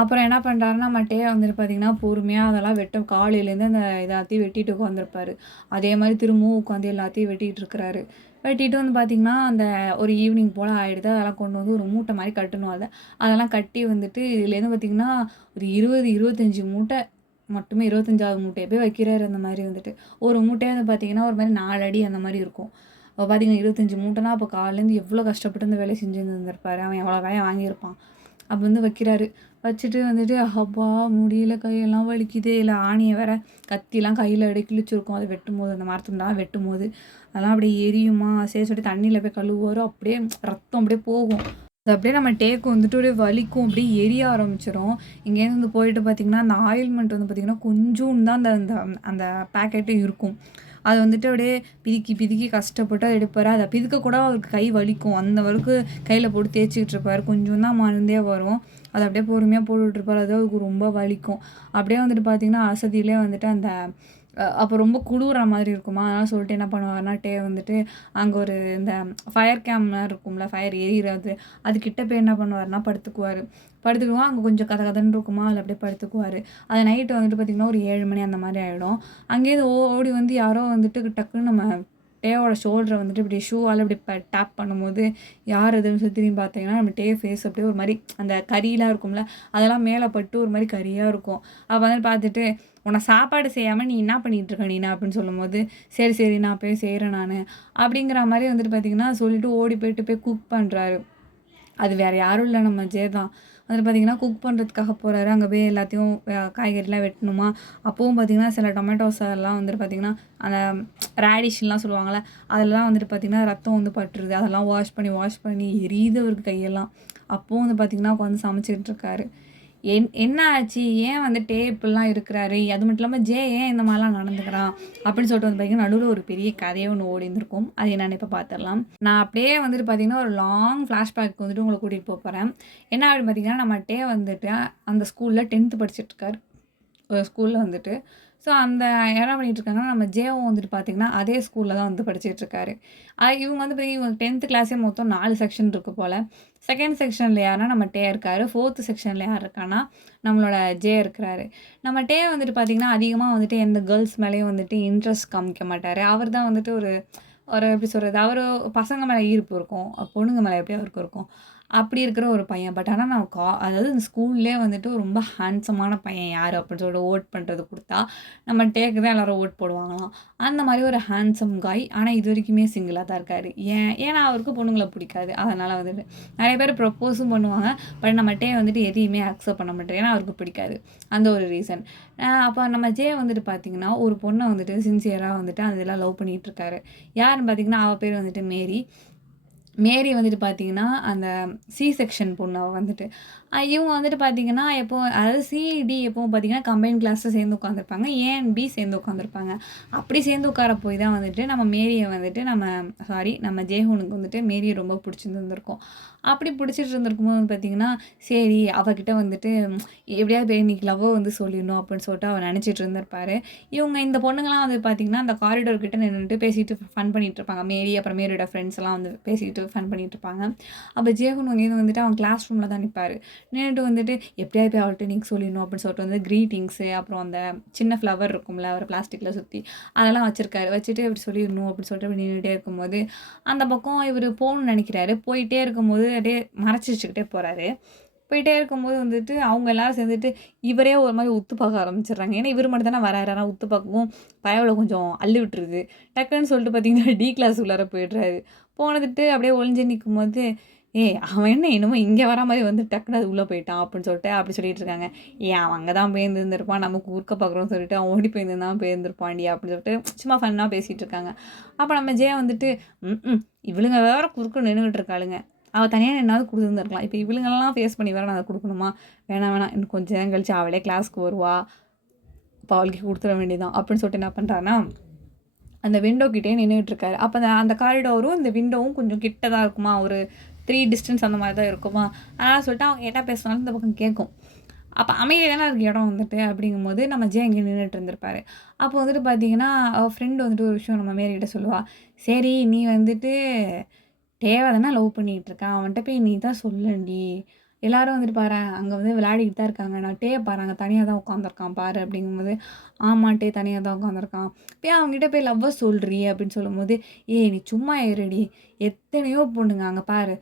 அப்புறம் என்ன பண்ணுறாருன்னா நம்ம டே வந்துட்டு பார்த்திங்கன்னா, பொறுமையாக அதெல்லாம் காலையிலேருந்து அந்த எல்லாத்தையும் வெட்டிட்டு உட்காந்துருப்பாரு. அதே மாதிரி திரும்பவும் உட்காந்து எல்லாத்தையும் வெட்டிகிட்டு இருக்கிறாரு. வெட்டிட்டு வந்து பார்த்திங்கன்னா, அந்த ஒரு ஈவினிங் போல் ஆகிடுது. அதெல்லாம் கொண்டு வந்து ஒரு மூட்டை மாதிரி கட்டணும். அதெல்லாம் கட்டி வந்துட்டு இதுலேருந்து பார்த்திங்கன்னா, ஒரு 20 25 மூட்டை மட்டுமே, 25வது மூட்டையை போய் வைக்கிறாரு. அந்த மாதிரி வந்துட்டு ஒரு மூட்டையே வந்து பார்த்திங்கன்னா ஒரு மாதிரி 4 அடி அந்த மாதிரி இருக்கும். அப்போ பார்த்திங்கன்னா 25 மூட்டைனா அப்போ காலையிலேருந்து எவ்வளோ கஷ்டப்பட்டு அந்த வேலையை செஞ்சு இருந்திருப்பாரு. அவன் எவ்வளோ வேலையை வாங்கியிருப்பான். அப்போ வந்து வைக்கிறாரு. வச்சுட்டு வந்துட்டு அப்பா முடியல, கையெல்லாம் வலிக்குது, இல்லை ஆணியை வேற கத்திலாம் கையில் அப்படியே கிழிச்சிருக்கும். அதை வெட்டும்போது அந்த மரத்துண்டாலாம் வெட்டும்போது அதெல்லாம் அப்படியே எரியுமா, சரி சொல்லிட்டு தண்ணியில் போய் கழுவுவாரும். அப்படியே ரத்தம் அப்படியே போகும். அது அப்படியே நம்ம டேக்கு வந்துட்டு அப்படியே வலிக்கும், அப்படியே எரிய ஆரம்பிச்சிடும். இங்கேருந்து வந்து போயிட்டு பார்த்திங்கன்னா, அந்த ஆயில்மெண்ட் வந்து பார்த்திங்கன்னா கொஞ்சோண்டு தான் அந்த அந்த பேக்கெட்டு இருக்கும். அது வந்துட்டு அப்படியே பிதுக்கி பிதுக்கி கஷ்டப்பட்டு எடுப்பார். அதை பிதுக்கக்கூட அவருக்கு கை வலிக்கும். அந்த அளவுக்கு கையில் போட்டு தேய்ச்சிக்கிட்டு இருப்பார். கொஞ்சம் தான் மருந்தே வரும். அதை அப்படியே பொறுமையாக போட்டுட்ருப்பார். அது அவருக்கு ரொம்ப வலிக்கும். அப்படியே வந்துட்டு பார்த்திங்கன்னா, அசதியிலே வந்துட்டு அந்த அப்போ ரொம்ப குளிர மாதிரி இருக்குமா, அதனால் சொல்லிட்டு என்ன பண்ணுவாருன்னா, டே வந்துட்டு அங்கே ஒரு இந்த ஃபயர் கேம்லாம் இருக்கும்ல, ஃபயர் எரியிறது, அதுக்கிட்ட போய் என்ன பண்ணுவாருன்னா படுத்துக்குவார். படுத்துக்குவோம். அங்கே கொஞ்சம் கதன்னு இருக்குமா, அதில் அப்படியே படுத்துக்குவார். அது நைட்டு வந்துட்டு பார்த்திங்கன்னா ஒரு 7 மணி அந்த மாதிரி ஆகிடும். அங்கேயிருந்து ஓடி வந்து யாரோ வந்துட்டு டக்குன்னு நம்ம டேவோட ஷோல்டரை வந்துட்டு இப்படி ஷூவால் இப்படி டேப் பண்ணும்போது யார் எதுன்னு சொல்லி திரும்பி பார்த்தீங்கன்னா, நம்ம டே ஃபேஸ் அப்படியே ஒரு மாதிரி அந்த கறியெலாம் இருக்கும்ல, அதெல்லாம் மேலே பட்டு ஒரு மாதிரி கறியாக இருக்கும். அப்போ வந்து பார்த்துட்டு உன்னை சாப்பாடு செய்யாமல் நீ என்ன பண்ணிகிட்டு இருக்க நீனா அப்படின்னு சொல்லும்போது, சரி சரி நான் போய் செய்கிறேன் நான் அப்படிங்கிற மாதிரி வந்துட்டு பார்த்திங்கன்னா சொல்லிவிட்டு ஓடி போய் குக் பண்ணுறாரு. அது வேறு யாரும் இல்லை, நம்ம ஜே தான். அதில் பார்த்திங்கன்னா குக் பண்ணுறதுக்காக போகிறாரு. அங்கே போய் எல்லாத்தையும் காய்கறிலாம் வெட்டணுமா. அப்போவும் பார்த்திங்கன்னா சில டொமேட்டோஸ் அதெல்லாம் வந்துட்டு பார்த்திங்கன்னா அந்த ரேடிஷ்லாம் சொல்லுவாங்கள்ல, அதெல்லாம் வந்துட்டு பார்த்திங்கன்னா ரத்தம் வந்து பட்டுருது. அதெல்லாம் வாஷ் பண்ணி எரியுது அவருக்கு கையெல்லாம். அப்போவும் வந்து பார்த்திங்கன்னா உட்காந்து சமைச்சிட்டு இருக்காரு. என்ன ஆச்சு, ஏன் வந்து டே இப்படிலாம் இருக்கிறாரு, அது மட்டும் இல்லாமல் ஜே ஏன் இந்த மாதிரிலாம் நடந்துக்கிறான் அப்படின்னு சொல்லிட்டு வந்து பார்த்திங்கன்னா நடுவில் ஒரு பெரிய கதையை ஒன்று ஓடி இருந்திருக்கும். அது என்னென்னு இப்போ பார்த்துடலாம். நான் அப்படியே வந்துட்டு பார்த்திங்கன்னா ஒரு லாங் ஃப்ளாஷ்பேக் வந்துட்டு உங்களை கூட்டிகிட்டு போகிறேன். என்ன அப்படின்னு பார்த்திங்கன்னா, நம்ம டே வந்துட்டு அந்த ஸ்கூலில் 10th படிச்சுட்ருக்காரு. ஒரு ஸ்கூலில் வந்துட்டு. ஸோ அந்த என்ன பண்ணிகிட்ருக்காங்கன்னா, நம்ம ஜேவும் வந்துட்டு பார்த்திங்கன்னா அதே ஸ்கூலில் தான் வந்து படிச்சிட்ருக்காரு. இவங்க வந்து இவங்க 10th கிளாஸே மொத்தம் 4 செக்ஷன் இருக்குது போல். செகண்ட் செக்ஷனில் யாருன்னா நம்ம டே இருக்கார். 4th செக்ஷனில் யார் இருக்கான்னா நம்மளோட ஜே இருக்கிறாரு. நம்ம டே வந்துட்டு பார்த்திங்கன்னா அதிகமாக வந்துட்டு எந்த கேர்ள்ஸ் மேலேயும் வந்துட்டு இன்ட்ரெஸ்ட் காமிக்க மாட்டார். அவர் தான் வந்துட்டு ஒரு ஒரு எப்படி சொல்கிறது, அவர் பசங்க மேலே ஈர்ப்பு இருக்கும், பொண்ணுங்க மேலே எப்படி அவருக்கு இருக்கும், அப்படி இருக்கிற ஒரு பையன். பட் ஆனால் நான் அதாவது இந்த ஸ்கூல்லே வந்துட்டு ரொம்ப ஹேண்ட்ஸமான பையன் யார் அப்படின்னு சொல்லிட்டு ஓட் பண்ணுறது கொடுத்தா நம்ம டேக்கு தான் எல்லோரும் ஓட் போடுவாங்களாம். அந்த மாதிரி ஒரு ஹேண்ட்ஸம் காய். ஆனால் இது வரைக்குமே சிங்கிளாக தான் இருக்கார். ஏன்னா அவருக்கு பொண்ணுங்களை பிடிக்காது. அதனால் வந்துட்டு நிறைய பேர் ப்ரப்போஸும் பண்ணுவாங்க. பட் நம்ம டே வந்துட்டு எதையுமே அக்செப்ட் பண்ண மாட்டேன், ஏன்னா அவருக்கு பிடிக்காது. அந்த ஒரு ரீசன். அப்போ நம்ம ஜே வந்துட்டு பார்த்திங்கன்னா ஒரு பொண்ணை வந்துட்டு சின்சியராக வந்துட்டு அதெல்லாம் லவ் பண்ணிகிட்ருக்காரு. யாருன்னு பார்த்திங்கன்னா அவள் பேர் வந்துட்டு மேரி வந்துட்டு பார்த்திங்கன்னா அந்த சி செக்ஷன் பொண்ணு அவள் வந்துட்டு. இவங்க வந்துட்டு பார்த்திங்கன்னா அதாவது சிடி எப்போவும் பார்த்திங்கன்னா கம்பைன் கிளாஸில் சேர்ந்து உட்காந்துருப்பாங்க, ஏ அண்ட் பி சேர்ந்து உட்காந்துருப்பாங்க. அப்படி சேர்ந்து உட்கார போய் தான் வந்துட்டு நம்ம மேரியை வந்துட்டு நம்ம ஜேஹூனுக்கு வந்துட்டு மேரியை ரொம்ப பிடிச்சிருந்துருக்கும். அப்படி பிடிச்சிட்டு இருந்திருக்கும்போது பார்த்திங்கன்னா, சரி அவகிட்ட வந்துட்டு எப்படியாவது இன்னைக்கு லவ்வை வந்து சொல்லிடணும் அப்படின்னு சொல்லிட்டு அவர் நினச்சிட்டு இருந்திருப்பார். இவங்க இந்த பொண்ணுங்களாம் வந்து பார்த்திங்கன்னா அந்த காரிடோர் கிட்ட நின்றுட்டு பேசிட்டு ஃபன் பண்ணிகிட்டு இருப்பாங்க. மேரி அப்புறம் மேரியோட ஃப்ரெண்ட்ஸ் எல்லாம் வந்து பேசிகிட்டு ஃபன் பண்ணிகிட்டு இருப்பாங்க. அப்போ ஜேஹூன் அங்கேருந்து வந்துட்டு அவன் கிளாஸ் ரூமில் தான் நிற்பார். நின்றுட்டு வந்துட்டு எப்படியா போய் அவள்கிட்ட நீங்கள் சொல்லிடணும் அப்படின்னு சொல்லிட்டு வந்து க்ரீட்டிங்ஸு அப்புறம் அந்த சின்ன ஃப்ளவர் இருக்கும்ல அவர் பிளாஸ்டிக்கில் சுற்றி அதெல்லாம் வச்சுருக்காரு. வச்சுட்டு இப்படி சொல்லிடணும் அப்படின்னு சொல்லிட்டு அப்படி நின்றுட்டே இருக்கும்போது அந்த பக்கம் இவர் போகணும்னு நினைக்கிறாரு. போயிட்டே இருக்கும்போது அப்படியே மறைச்சி வச்சுக்கிட்டே போகிறாரு. போயிட்டே இருக்கும்போது வந்துட்டு அவங்க எல்லாரும் சேர்ந்துட்டு இவரே ஒரு மாதிரி உத்து பார்க்க ஆரம்பிச்சிடுறாங்க. ஏன்னா இவர் மட்டும் தானே வராரு. ஆனால் உத்து பார்க்கவும் பயவுல கொஞ்சம் அள்ளி விட்டுருது. டக்குன்னு சொல்லிட்டு பார்த்தீங்கன்னா டி கிளாஸ் உள்ளார போயிடுறாரு. போனதுட்டு அப்படியே ஒளிஞ்சு நிற்கும்போது அவன் என்ன என்னமோ இங்கே வர மாதிரி வந்து டக்குன்னு அது உள்ளே போயிட்டான் அப்படின்னு சொல்லிட்டு அப்படி சொல்லிட்டு இருக்காங்க. அவன் அங்கே தான் போயிருந்துருப்பான் நமக்கு ஊர்க்க பார்க்குறோன்னு சொல்லிட்டு அவன் ஓடி போயிருந்தான் போயிருந்துருப்பான்டி அப்படின்னு சொல்லிட்டு சும்மா ஃபன்னாக பேசிகிட்டு இருக்காங்க. அப்போ நம்ம ஜெயா வந்துட்டு இவளுங்க வேற குறுக்க நின்றுக்கிட்டு இருக்காளுங்க. அவள் தனியாக என்னாவது கொடுத்துருந்துருக்கலாம். இப்போ இவளுங்கெல்லாம் ஃபேஸ் பண்ணி வேறு நான் அதை கொடுக்கணுமா? வேணாம் இன்னும் கொஞ்சம் நேரம் கழிச்சு அவளே கிளாஸ்க்கு வருவா, இப்போ அவளுக்கு கொடுத்துட வேண்டியதான் அப்படின்னு சொல்லிட்டு என்ன பண்ணுறான்னா அந்த விண்டோ கிட்டே நின்றுட்டு இருக்காரு. அப்போ அந்த காரிடோரும் இந்த விண்டோவும் கொஞ்சம் கிட்ட தான் இருக்குமா, ஒரு 3 டிஸ்டன்ஸ் அந்த மாதிரி தான் இருக்குமா. அதனால் சொல்லிட்டு அவங்க என்ன பேசினாலும் இந்த பக்கம் கேட்கும். அப்போ அமைதியான இருக்கு இடம் வந்துட்டு அப்படிங்கும்போது நம்ம ஜே இங்கே நின்றுட்டு இருந்திருப்பாரு. அப்போ வந்துட்டு பார்த்தீங்கன்னா அவள் ஃப்ரெண்டு வந்துட்டு ஒரு விஷயம் நம்ம மேரிகிட்ட சொல்லுவாள். சரி நீ வந்துட்டு தேவை தானே லவ் பண்ணிகிட்டு இருக்கான், அவன்கிட்ட போய் நீ தான் சொல்லண்டி. எல்லாரும் வந்துட்டு பாரு அங்கே வந்து விளையாடிக்கிட்டு தான் இருக்காங்க. நான் பாரு அங்கே தனியாக தான் உட்காந்துருக்கான் பாரு அப்படிங்கும்போது ஆமாட்டே தனியாக தான் உட்காந்துருக்கான். போய் அவங்ககிட்ட போய் லவ்வை சொல்கிறீ அப்படின்னு சொல்லும்போது நீ சும்மா ஏறுடி, எத்தனையோ பொண்ணுங்க அங்கே பாரு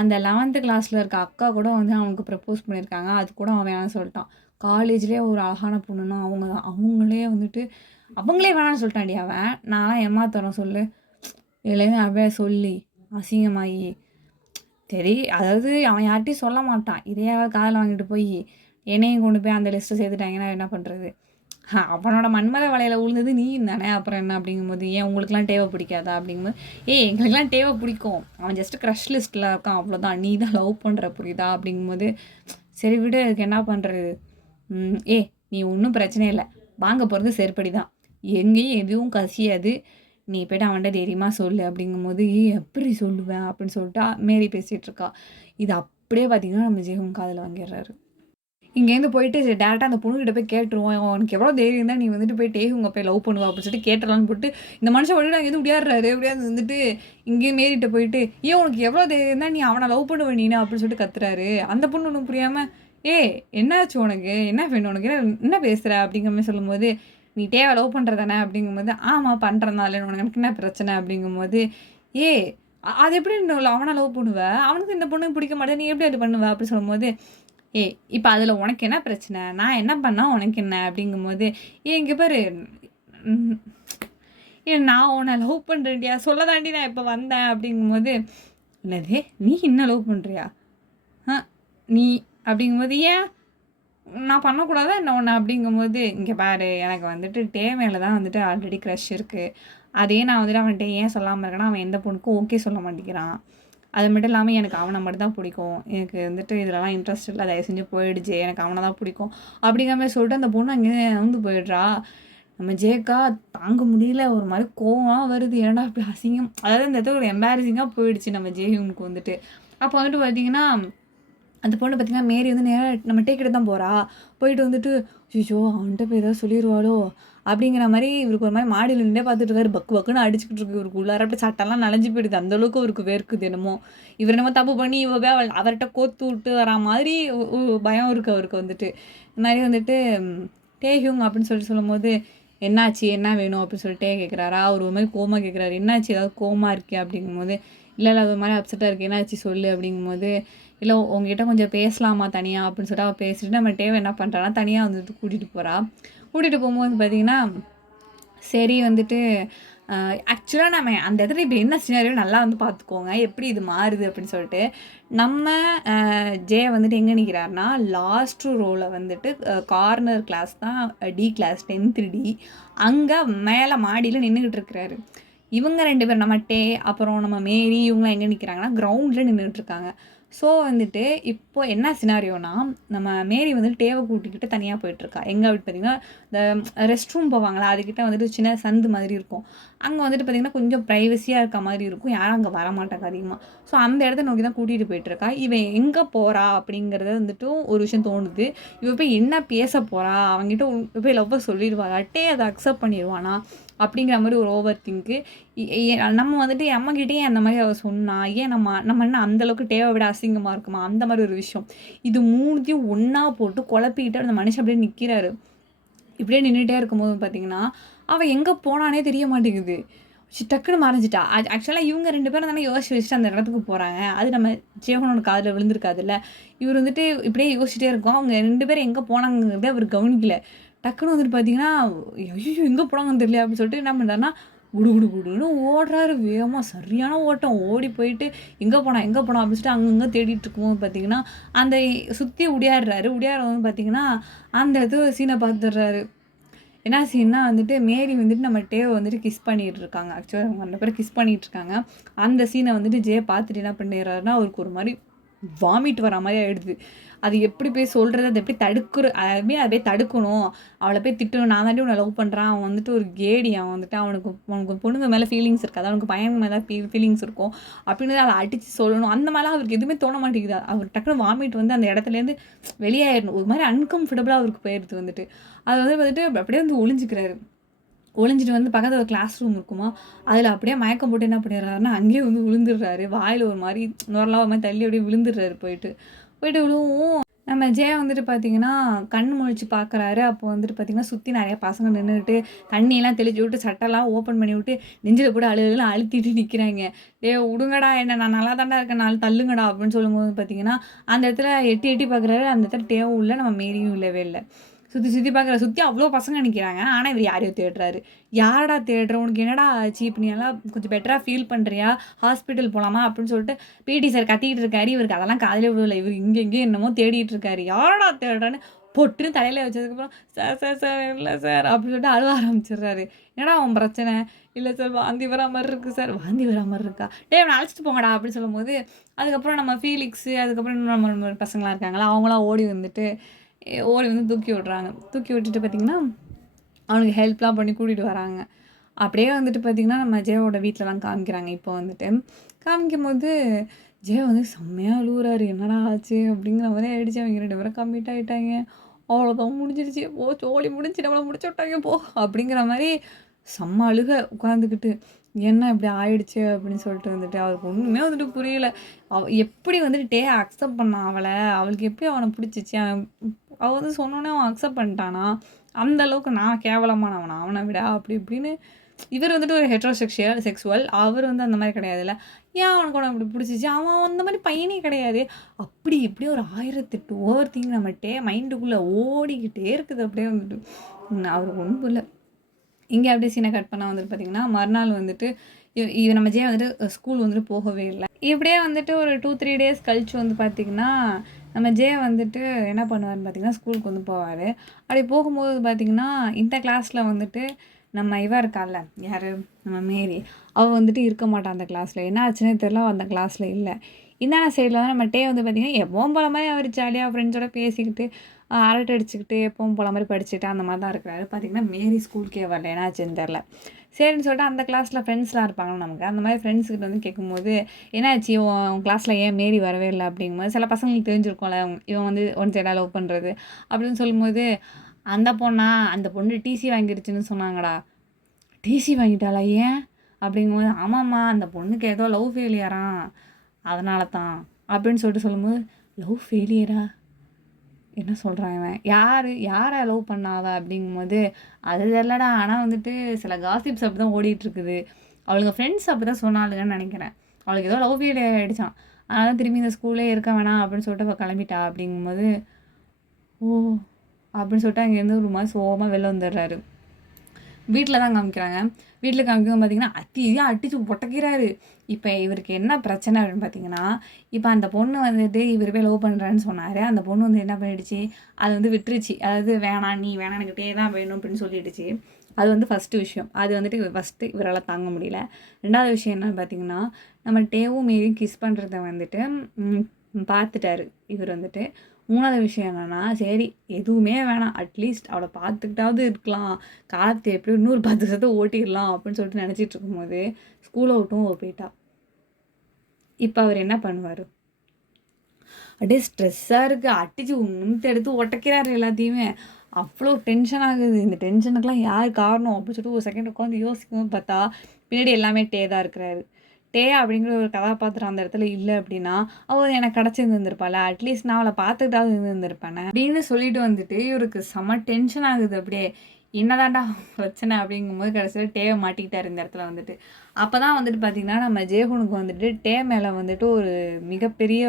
அந்த 11th கிளாஸில் இருக்க அக்கா கூட வந்து அவனுக்கு ப்ரப்போஸ் பண்ணியிருக்காங்க. அது கூட அவன் வேணான்னு சொல்லிட்டான். காலேஜ்லேயே ஒரு அழகான பொண்ணுன்னா அவங்க தான், அவங்களே வேணான்னு சொல்லிட்டான்டி அவன். நான்லாம் ஏமாத்தறேன் சொல்லு இல்லைன்னு அவன் சொல்லி அசிங்கமாகி சரி. அதாவது அவன் யார்கிட்டையும் சொல்ல மாட்டான். இதையாவது காதில் வாங்கிட்டு போய் என்னையும் கொண்டு போய் அந்த லிஸ்ட்டை சேர்த்துட்டாங்கன்னா என்ன பண்ணுறது? அவனோட மண்மலை வலையில் விழுந்தது நீ தானே, அப்புறம் என்ன அப்படிங்கும்போது உங்களுக்குலாம் டேவை பிடிக்காதா அப்படிங்கும்போது எங்களுக்கெல்லாம் டேவை பிடிக்கும், அவன் ஜஸ்ட்டு க்ரஷ் லிஸ்ட்டில் இருக்கான் அவ்வளோதான், நீ தான் லவ் பண்ணுற புரியுதா அப்படிங்கும்போது சரி விடு அதுக்கு என்ன பண்ணுறது. நீ ஒன்றும் பிரச்சனை இல்லை, வாங்க போகிறது செருப்படி தான், எங்கேயும் எதுவும் கசியாது, நீ போய்ட்டு அவன்கிட்ட தைரியமாக சொல்லு அப்படிங்கும்போது எப்படி சொல்லுவேன் அப்படின்னு சொல்லிட்டு மேரி பேசிகிட்டு இருக்கா. இது அப்படியே பார்த்தீங்கன்னா நம்ம ஜெயஹூன் காதில் வாங்கிடுறாரு. இங்கேருந்து போயிட்டு டேரெக்டாக அந்த பொண்ணுக்கிட்ட போய் கேட்டுருவோம், அவனுக்கு எவ்வளோ தைரியம் தான் நீ வந்துட்டு போய் டேஹுங்க போய் லவ் பண்ணுவா அப்படின்னு சொல்லிட்டு கேட்டுடலான்னு போட்டு இந்த மனுஷன் வந்துட்டு நாங்கள் எதுவும் விளையாடுறாரு எப்படியாவது வந்துட்டு இங்கேயும் மேரிட்ட போயிட்டு உனக்கு எவ்வளோ தைரியம் தான் நீ அவனை லவ் பண்ணுவேன் நீனா அப்படின்னு சொல்லிட்டு கத்துறாரு. அந்த பொண்ணு ஒன்றும் புரியாமல் என்னாச்சு உனக்கு, என்ன வேணும் உனக்கு, என்ன பேசுகிற அப்படிங்கிற மாதிரி சொல்லும்போது நீ டேவை லவ் பண்ணுறதானே அப்படிங்கும்போது ஆமாம் பண்ணுறதுனால உனக்கு எனக்கு என்ன பிரச்சனை அப்படிங்கும்போது அது எப்படி அவனை லவ் பண்ணுவேன், அவனுக்கு இந்த பொண்ணுக்கு பிடிக்க மாட்டேன், நீ எப்படி அது பண்ணுவேன் அப்படின்னு சொல்லும்போது இப்போ அதில் உனக்கு என்ன பிரச்சனை, நான் என்ன பண்ணால் உனக்கு என்ன அப்படிங்கும்போது இங்கே பாரு நான் உன்னை லவ் பண்ணுறேன்டியா சொல்ல தாண்டி நான் இப்போ வந்தேன் அப்படிங்கும்போது இல்லதே நீ இன்னும் லவ் பண்ணுறியா நீ அப்படிங்கும்போது நான் பண்ணக்கூடாதா என்ன ஒன்று அப்படிங்கும்போது இங்கே பாரு எனக்கு வந்துட்டு மேலே தான் வந்துட்டு ஆல்ரெடி க்ரஷ் இருக்குது, அதே நான் வந்துட்டு அவன்கிட்ட ஏன் சொல்லாமல் இருக்கேன்னா அவன் எந்த பொண்ணுக்கும் ஓகே சொல்ல மாட்டேங்கிறான், அது மட்டும் இல்லாமல் எனக்கு அவனை மட்டும் தான் பிடிக்கும், எனக்கு வந்துட்டு இதெல்லாம் இன்ட்ரெஸ்ட் இல்லை, தயவு செஞ்சு போயிடுச்சு, எனக்கு அவனை தான் பிடிக்கும் அப்படிங்கிற மாதிரி சொல்லிட்டு அந்த பொண்ணு அங்கே வந்து போயிடுறா. நம்ம ஜேக்கா தாங்க முடியல, ஒரு மாதிரி கோவமாக வருது, ஏன்னா அப்படி அசிங்கம், அதாவது இந்த இடத்துல ஒரு எம்பாரசிங்காக போயிடுச்சு நம்ம ஜேஹூனுக்கு வந்துட்டு. அப்போ வந்துட்டு பார்த்திங்கன்னா அந்த பொண்ணு பார்த்திங்கன்னா மேரி வந்து நேராக நம்ம டேக்கிட்ட தான் போகிறா. போயிட்டு வந்துட்டு ஐயோ அவன்கிட்ட போய் ஏதாவது சொல்லிடுவாளோ அப்படிங்கிற மாதிரி இவருக்கு ஒரு மாதிரி மாடியில் நின்றே பார்த்துட்டு இருக்காரு. பக்கு பக்குன்னு அடிச்சுக்கிட்டு இருக்கு இவருக்கு உள்ளார, அப்படி சட்டெல்லாம் நனைஞ்சு போயிடுது, அந்தளவுக்கு அவருக்கு வேர்க்குது என்னமோ. இவர் என்னமோ தப்பு பண்ணி இவ அவர்கிட்ட கோத்து விட்டு வரா மாதிரி பயம் இருக்குது அவருக்கு வந்துட்டு. இந்த மாதிரி வந்துட்டு டேஹியூங் அப்படின்னு சொல்லும்போது என்னாச்சு என்ன வேணும் அப்படின்னு சொல்லிட்டு கேட்குறாரா. அவர் ஒரு மாதிரி கோமா கேட்குறாரு, என்னாச்சு ஏதாவது கோமா இருக்கே அப்படிங்கும்போது இல்லை அது ஒரு மாதிரி அப்செட்டாக இருக்குது, என்னாச்சு சொல்லு அப்படிங்கும்போது இல்லை உங்ககிட்ட கொஞ்சம் பேசலாமா தனியாக அப்படின்னு சொல்லிட்டு அவள் பேசிட்டு நம்ம டேவை என்ன பண்ணுறான்னா தனியாக வந்துட்டு கூட்டிகிட்டு போகும்போது பார்த்திங்கன்னா சரி வந்துட்டு ஆக்சுவலாக நம்ம அந்த இடத்துல இப்போ என்ன சினாரியோ நல்லா வந்து பார்த்துக்கோங்க எப்படி இது மாறுது அப்படின்னு சொல்லிட்டு நம்ம ஜே வந்துட்டு எங்கே நிற்கிறாருன்னா லாஸ்ட் ரோவில் வந்துட்டு கார்னர் கிளாஸ் தான் டி கிளாஸ் 10th டி, அங்கே மேலே மாடியில் நின்றுக்கிட்டு இருக்கிறாரு. இவங்க 2 பேர் நம்ம அப்புறம் நம்ம மேரி இவங்களாம் எங்கே நிற்கிறாங்கன்னா கிரவுண்டில் நின்றுட்டு இருக்காங்க. ஸோ வந்துட்டு இப்போ என்ன சினாரியோனா நம்ம மேரி வந்துட்டு டேவை கூட்டிக்கிட்டு தனியாக போயிட்டுருக்கா. எங்கே அப்படி பார்த்திங்கன்னா இந்த ரெஸ்ட் ரூம் போவாங்களா அதுக்கிட்ட வந்துட்டு சின்ன சந்து மாதிரி இருக்கும், அங்கே வந்துட்டு பார்த்திங்கன்னா கொஞ்சம் ப்ரைவசியாக இருக்க மாதிரி இருக்கும், யாரும் அங்கே வரமாட்டாங்க அதிகமாக. ஸோ அந்த இடத்த நோக்கி தான் கூட்டிகிட்டு போயிட்டுருக்கா. இவன் எங்கே போகிறா அப்படிங்கிறத வந்துட்டு ஒரு விஷயம் தோணுது. இவ போய் என்ன பேச போகிறா, அவங்ககிட்ட போய் லவ்வை சொல்லிடுவாளா, அதை அக்செப்ட் பண்ணிடுவானா அப்படிங்கிற மாதிரி ஒரு ஓவர் திங்க்கு. நம்ம வந்துட்டு அம்மாகிட்டேயே அந்த மாதிரி அவள் சொன்னா ஏன் நம்ம என்ன அந்தளவுக்கு டேவை விட அசிங்கமாக இருக்குமா அந்த மாதிரி ஒரு விஷயம். இது மூணுத்தையும் ஒன்றா போட்டு குழப்பிக்கிட்டு அந்த மனுஷன் அப்படியே நிற்கிறாரு. இப்படியே நின்றுட்டே இருக்கும்போது பார்த்தீங்கன்னா அவள் எங்கே போனானே தெரிய மாட்டேங்குது. டக்குன்னு மறைஞ்சிட்டா. ஆக்சுவலாக இவங்க 2 பேரும் தானே யோசிச்சு வச்சுட்டு அந்த இடத்துக்கு போகிறாங்க. அது நம்ம ஜெயஹோனோட காதில் விழுந்திருக்காதுல்ல. இவர் வந்துட்டு இப்படியே யோசிச்சுட்டே இருக்கோம். அவங்க 2 பேரும் எங்கே போனாங்கிறத அவர் கவனிக்கல. டக்குன்னு வந்துட்டு பார்த்தீங்கன்னா ஐயோ எங்கே போனாங்கன்னு தெரியல அப்படின்னு சொல்லிட்டு என்ன பண்ணுறாருன்னா குடு குடு குடுன்னு ஓடுறாரு வேகமாக. சரியான ஓட்டம். ஓடி போயிட்டு எங்கே போனா அப்படின்னு சொல்லிட்டு அங்கங்கே தேடிட்டு இருக்கும்போது பார்த்தீங்கன்னா அந்த சுற்றி உடையாடுறாரு. வந்து பார்த்தீங்கன்னா அந்த இது சீனை பார்த்துடுறாரு. என்ன சீன்னா வந்துட்டு மேரி வந்துட்டு நம்ம டேவை வந்துட்டு கிஸ் பண்ணிகிட்டு இருக்காங்க. ஆக்சுவலாக அவங்க 2 பேரும் கிஸ் பண்ணிகிட்டு இருக்காங்க. அந்த சீனை வந்துட்டு ஜே பார்த்துட்டு என்ன பண்ணிடுறாருன்னா அவருக்கு ஒரு மாதிரி வாமிட் வர மாதிரி ஆகிடுது. அது எப்படி போய் சொல்கிறது, அது எப்படி அதை தடுக்கணும், அவளை போய் திட்டணும். நான் தாண்டி உன்னை லவ் பண்ணுறான், அவன் வந்துட்டு ஒரு கேடி, அவன் வந்துட்டு அவனுக்கு பொண்ணுங்க மேலே ஃபீலிங்ஸ் இருக்காது, அவனுக்கு பையன் மேலே ஃபீலிங்ஸ் இருக்கும் அப்படின்னு அதை அடித்து சொல்லணும். அந்த மாதிரிலாம் அவருக்கு எதுவுமே தோண மாட்டேங்குது. அவர் டக்குனு வாமிட் வந்து அந்த இடத்துலேருந்து வெளியாயிடணும். ஒரு மாதிரி அன்கம்ஃபர்டபுளாக அவருக்கு போயிடுது வந்துட்டு. அது வந்துட்டு அப்படியே வந்து ஒளிஞ்சிட்டு வந்து பக்கத்தில் ஒரு கிளாஸ் ரூம் இருக்குமா, அதில் அப்படியே மயக்கம் போட்டு என்ன பண்ணிடுறாருன்னா அங்கேயே வந்து விழுந்துடுறாரு. வாயில் ஒரு மாதிரி நுரலாக ஒரு மாதிரி தள்ளி அப்படியே விழுந்துடுறாரு. போயிட்டு விழுவும் நம்ம ஜெயா வந்துட்டு பார்த்தீங்கன்னா கண் முழிச்சு பார்க்குறாரு. அப்போ வந்துட்டு பார்த்தீங்கன்னா சுற்றி நிறைய பசங்க நின்றுட்டு தண்ணியெல்லாம் தெளிச்சு விட்டு சட்டெல்லாம் ஓப்பன் பண்ணி விட்டு நெஞ்சில் கூட அழுத்திட்டு நிற்கிறாங்க. விடுங்கடா என்ன, நான் நல்லா தாண்டா இருக்கேன், நாலு தள்ளுங்கடா அப்படின்னு சொல்லும்போது பார்த்தீங்கன்னா அந்த இடத்துல எட்டி எட்டி பார்க்குறாரு. அந்த இடத்துல டேவும் இல்லை, நம்ம மேரியும் இல்லவே இல்லை. சுற்றி சுற்றி அவ்வளோ பசங்க நிற்கிறாங்க. ஆனால் இவர் யாரையோ தேடுறாரு. யாரடா தேடுற, உனக்கு என்னடா ஆச்சு, இப்போ நீ எல்லாம் கொஞ்சம் பெட்டராக ஃபீல் பண்ணுறியா, ஹாஸ்பிட்டல் போகலாமா அப்படின்னு சொல்லிட்டு பிடி சார் கத்திக்கிட்டு இருக்காரு. இவருக்கு அதெல்லாம் காதலே விடலை. இவர் இங்கேயும் என்னமோ தேடிட்டு இருக்காரு. யாரடா தேடுறான்னு பொட்டுன்னு தலையில் வச்சதுக்கப்புறம் சார் இல்லை சார் அப்படின்னு சொல்லிட்டு அழுவ ஆரம்பிச்சிடுறாரு. என்னடா அவன் பிரச்சனை, இல்லை சார் வாந்தி வரா மாதிரி இருக்குது சார். வாந்தி வரா மாதிரி இருக்கா, அவனை அழைச்சிட்டு போங்கடா அப்படின்னு சொல்லும்போது அதுக்கப்புறம் நம்ம ஃபீலிக்ஸு அதுக்கப்புறம் இன்னும் நம்ம பசங்களாம் இருக்காங்களா அவங்களாம் ஓடி வந்து தூக்கி விட்றாங்க. தூக்கி விட்டுட்டு பார்த்திங்கன்னா அவனுக்கு ஹெல்ப்லாம் பண்ணி கூட்டிகிட்டு வராங்க. அப்படியே வந்துட்டு பார்த்திங்கன்னா நம்ம ஜெயோட வீட்டிலலாம் காமிக்கிறாங்க. இப்போ வந்துட்டு காமிக்கும்போது ஜெயோ வந்து செம்மையாக அழுகுறாரு. என்னடா ஆச்சு அப்படிங்கிற மாதிரி ஆகிடுச்சு. அவங்க 2 பேரும் கம்மிட் ஆகிட்டாங்க. அவ்வளோதான் முடிஞ்சிருச்சு, சோழி முடிஞ்சு நம்மளை முடிச்சு விட்டாங்க போ அப்படிங்கிற மாதிரி செம்ம அழுக உட்காந்துக்கிட்டு. என்ன இப்படி ஆயிடுச்சு அப்படின்னு சொல்லிட்டு வந்துட்டு அவருக்கு ஒன்றுமே வந்துட்டு புரியல. எப்படி வந்துட்டு டே அக்செப்ட் பண்ணான் அவளுக்கு எப்படி அவனை பிடிச்சிச்சு, அவள் வந்து சொன்னோன்னே அவன் அக்செப்ட் பண்ணிட்டானா, அந்த அளவுக்கு நான் கேவலமானவனா அவனை விட அப்படி இப்படின்னு. இவர் வந்துட்டு ஒரு செக்ஸுவல், அவர் வந்து அந்த மாதிரி கிடையாதுல்ல. ஏன் அவனுக்கு அவனை அப்படி பிடிச்சிச்சு, அவன் அந்த மாதிரி பையனே கிடையாது. அப்படி இப்படி ஒரு 1008 ஓவர் திங் நம்மகிட்டே மைண்டுக்குள்ளே ஓடிக்கிட்டே இருக்குது. அப்படியே வந்துட்டு அவருக்கு ஒன்றும் இல்லை. இங்கே அப்படியே சீனை கட் பண்ணால் வந்துட்டு பார்த்திங்கன்னா மறுநாள் வந்துட்டு நம்ம ஜெயா வந்துட்டு ஸ்கூல் வந்துட்டு போகவே இல்லை. இப்படியே வந்துட்டு ஒரு 2-3 டேஸ் கழிச்சு வந்து பார்த்திங்கன்னா நம்ம ஜெயா வந்துட்டு என்ன பண்ணுவார்னு பார்த்திங்கன்னா ஸ்கூலுக்கு வந்து போவார். அப்படி போகும்போது பார்த்திங்கன்னா இந்த கிளாஸில் வந்துட்டு நம்ம இருக்காள்ல, யார், நம்ம மேரி, அவள் வந்துட்டு இருக்க மாட்டான் அந்த கிளாஸில். என்ன ஆச்சுன்னே தெரியல, அந்த கிளாஸில் இல்லை. இந்தான சைடில் வந்து நம்ம டே வந்து பார்த்திங்கன்னா எப்பவும் போல மாதிரி அவர் ஜாலியாக ஃப்ரெண்ட்ஸோட பேசிக்கிட்டு அரட்டை அடிச்சுக்கிட்டு எப்பவும் போல மாதிரி படிச்சுட்டு அந்த மாதிரி தான் இருக்கிறாரு. பார்த்திங்கன்னா மேரி ஸ்கூலுக்கே வரல, என்ன ஆச்சுன்னு தெரில. சரின்னு சொல்லிட்டு அந்த கிளாஸில் ஃப்ரெண்ட்ஸ்லாம் இருப்பாங்க நமக்கு. அந்த மாதிரி ஃப்ரெண்ட்ஸுக்கிட்ட வந்து கேட்கும்போது என்னாச்சு உன் கிளாஸில் ஏன் மேரி வரவே இல்லை அப்படிங்கும்போது சில பசங்களுக்கு தெரிஞ்சிருக்கோம்ல இவன் வந்து ஒன் சைடாக லவ் பண்ணுறது அப்படின்னு சொல்லும்போது அந்த பொண்ணு டிசி வாங்கிருச்சுன்னு சொன்னாங்கடா. டிசி வாங்கிட்டாளா, ஏன் அப்படிங்கும்போது ஆமாம்மா அந்த பொண்ணுக்கு ஏதோ லவ் ஃபெயிலியரான் அதனால தான் அப்படின்னு சொல்லும்போது லவ் ஃபெயிலியரா, என்ன சொல்கிறான் இவன், யாரை லவ் பண்ணாதா அப்படிங்கும்போது அது தெரியலடா, ஆனால் வந்துட்டு சில காசிப்ஸ் அப்படி தான் ஓடிட்டுருக்குது, அவளுங்க ஃப்ரெண்ட்ஸ் அப்படி தான் சொன்னாளுங்கன்னு நினைக்கிறேன், அவளுக்கு ஏதோ லவ் ஃபெயிலியர் ஆகிடுச்சான், அதனால் திரும்பி இந்த ஸ்கூலே இருக்க வேணாம் அப்படின்னு சொல்லிட்டு அவள் கிளம்பிட்டா அப்படிங்கும்போது ஓ அப்படின்னு சொல்லிட்டு அங்கேருந்து ஒரு மாதிரி சோகமாக வெளில வந்துடுறாரு. வீட்டில் தான் காமிக்கிறாங்க. வீட்டில் காமிக்கவும் பார்த்திங்கன்னா அத்தியாக அடித்து ஒட்டக்கிறாரு. இப்போ இவருக்கு என்ன பிரச்சனை அப்படின்னு பார்த்திங்கன்னா இப்போ அந்த பொண்ணு வந்துட்டு இவர் போய் லவ் பண்ணுறான்னு சொன்னார். அந்த பொண்ணு வந்து என்ன பண்ணிடுச்சு, அது வந்து விட்டுருச்சு. அதாவது வேணாம், நீ வேணாம், எனக்கு டே தான் வேணும் அப்படின்னு சொல்லிடுச்சு. அது வந்து ஃபஸ்ட்டு விஷயம். அது வந்துட்டு ஃபஸ்ட்டு இவரால் தாங்க முடியல. 2வது விஷயம் என்னன்னு பார்த்திங்கன்னா நம்ம டேவும் மேரியும் கிஸ் பண்ணுறத வந்துட்டு பார்த்துட்டாரு இவர் வந்துட்டு. 3வது விஷயம் என்னென்னா சரி எதுவுமே வேணாம், அட்லீஸ்ட் அவளை பார்த்துக்கிட்டாவது இருக்கலாம், காலத்தை எப்படியும் இன்னொரு 10 வருஷத்தை ஓட்டிடலாம் அப்படின்னு சொல்லிட்டு நினச்சிட்டு இருக்கும்போது ஸ்கூலை விட்டும் போயிட்டா. இப்போ அவர் என்ன பண்ணுவார், அப்படியே ஸ்ட்ரெஸ்ஸாக இருக்குது, அடித்து எடுத்து ஒட்டைக்கிறாரு எல்லாத்தையுமே. அவ்வளோ டென்ஷன் ஆகுது. இந்த டென்ஷனுக்குலாம் யார் காரணம் அப்படின்னு சொல்லிட்டு ஒரு செகண்ட் உட்காந்து யோசிக்கவும் பார்த்தா, பின்னாடி எல்லாமே டே தான் இருக்கிறாரு. டே அப்படிங்கிற ஒரு கதாபாத்திரம் அந்த இடத்துல இல்ல அப்படின்னா, அவ எனக்கு கிடைச்சிருந்திருந்திருப்பாள்ல. அட்லீஸ்ட் நான் அவள பார்த்துக்கிட்டாவது இருந்திருப்பேனே அப்படின்னு சொல்லிட்டு வந்துட்டு, இவருக்கு செம்ம டென்ஷன் ஆகுது அப்படியே. என்னதான்டா பிரச்சனை அப்படிங்கும்போது கடைசியில டேவ மாட்டிக்கிட்டாரு இந்த இடத்துல வந்துட்டு. அப்பதான் வந்துட்டு பார்த்தீங்கன்னா, நம்ம ஜேஹூனுக்கு வந்துட்டு டே மேல வந்துட்டு ஒரு மிகப்பெரிய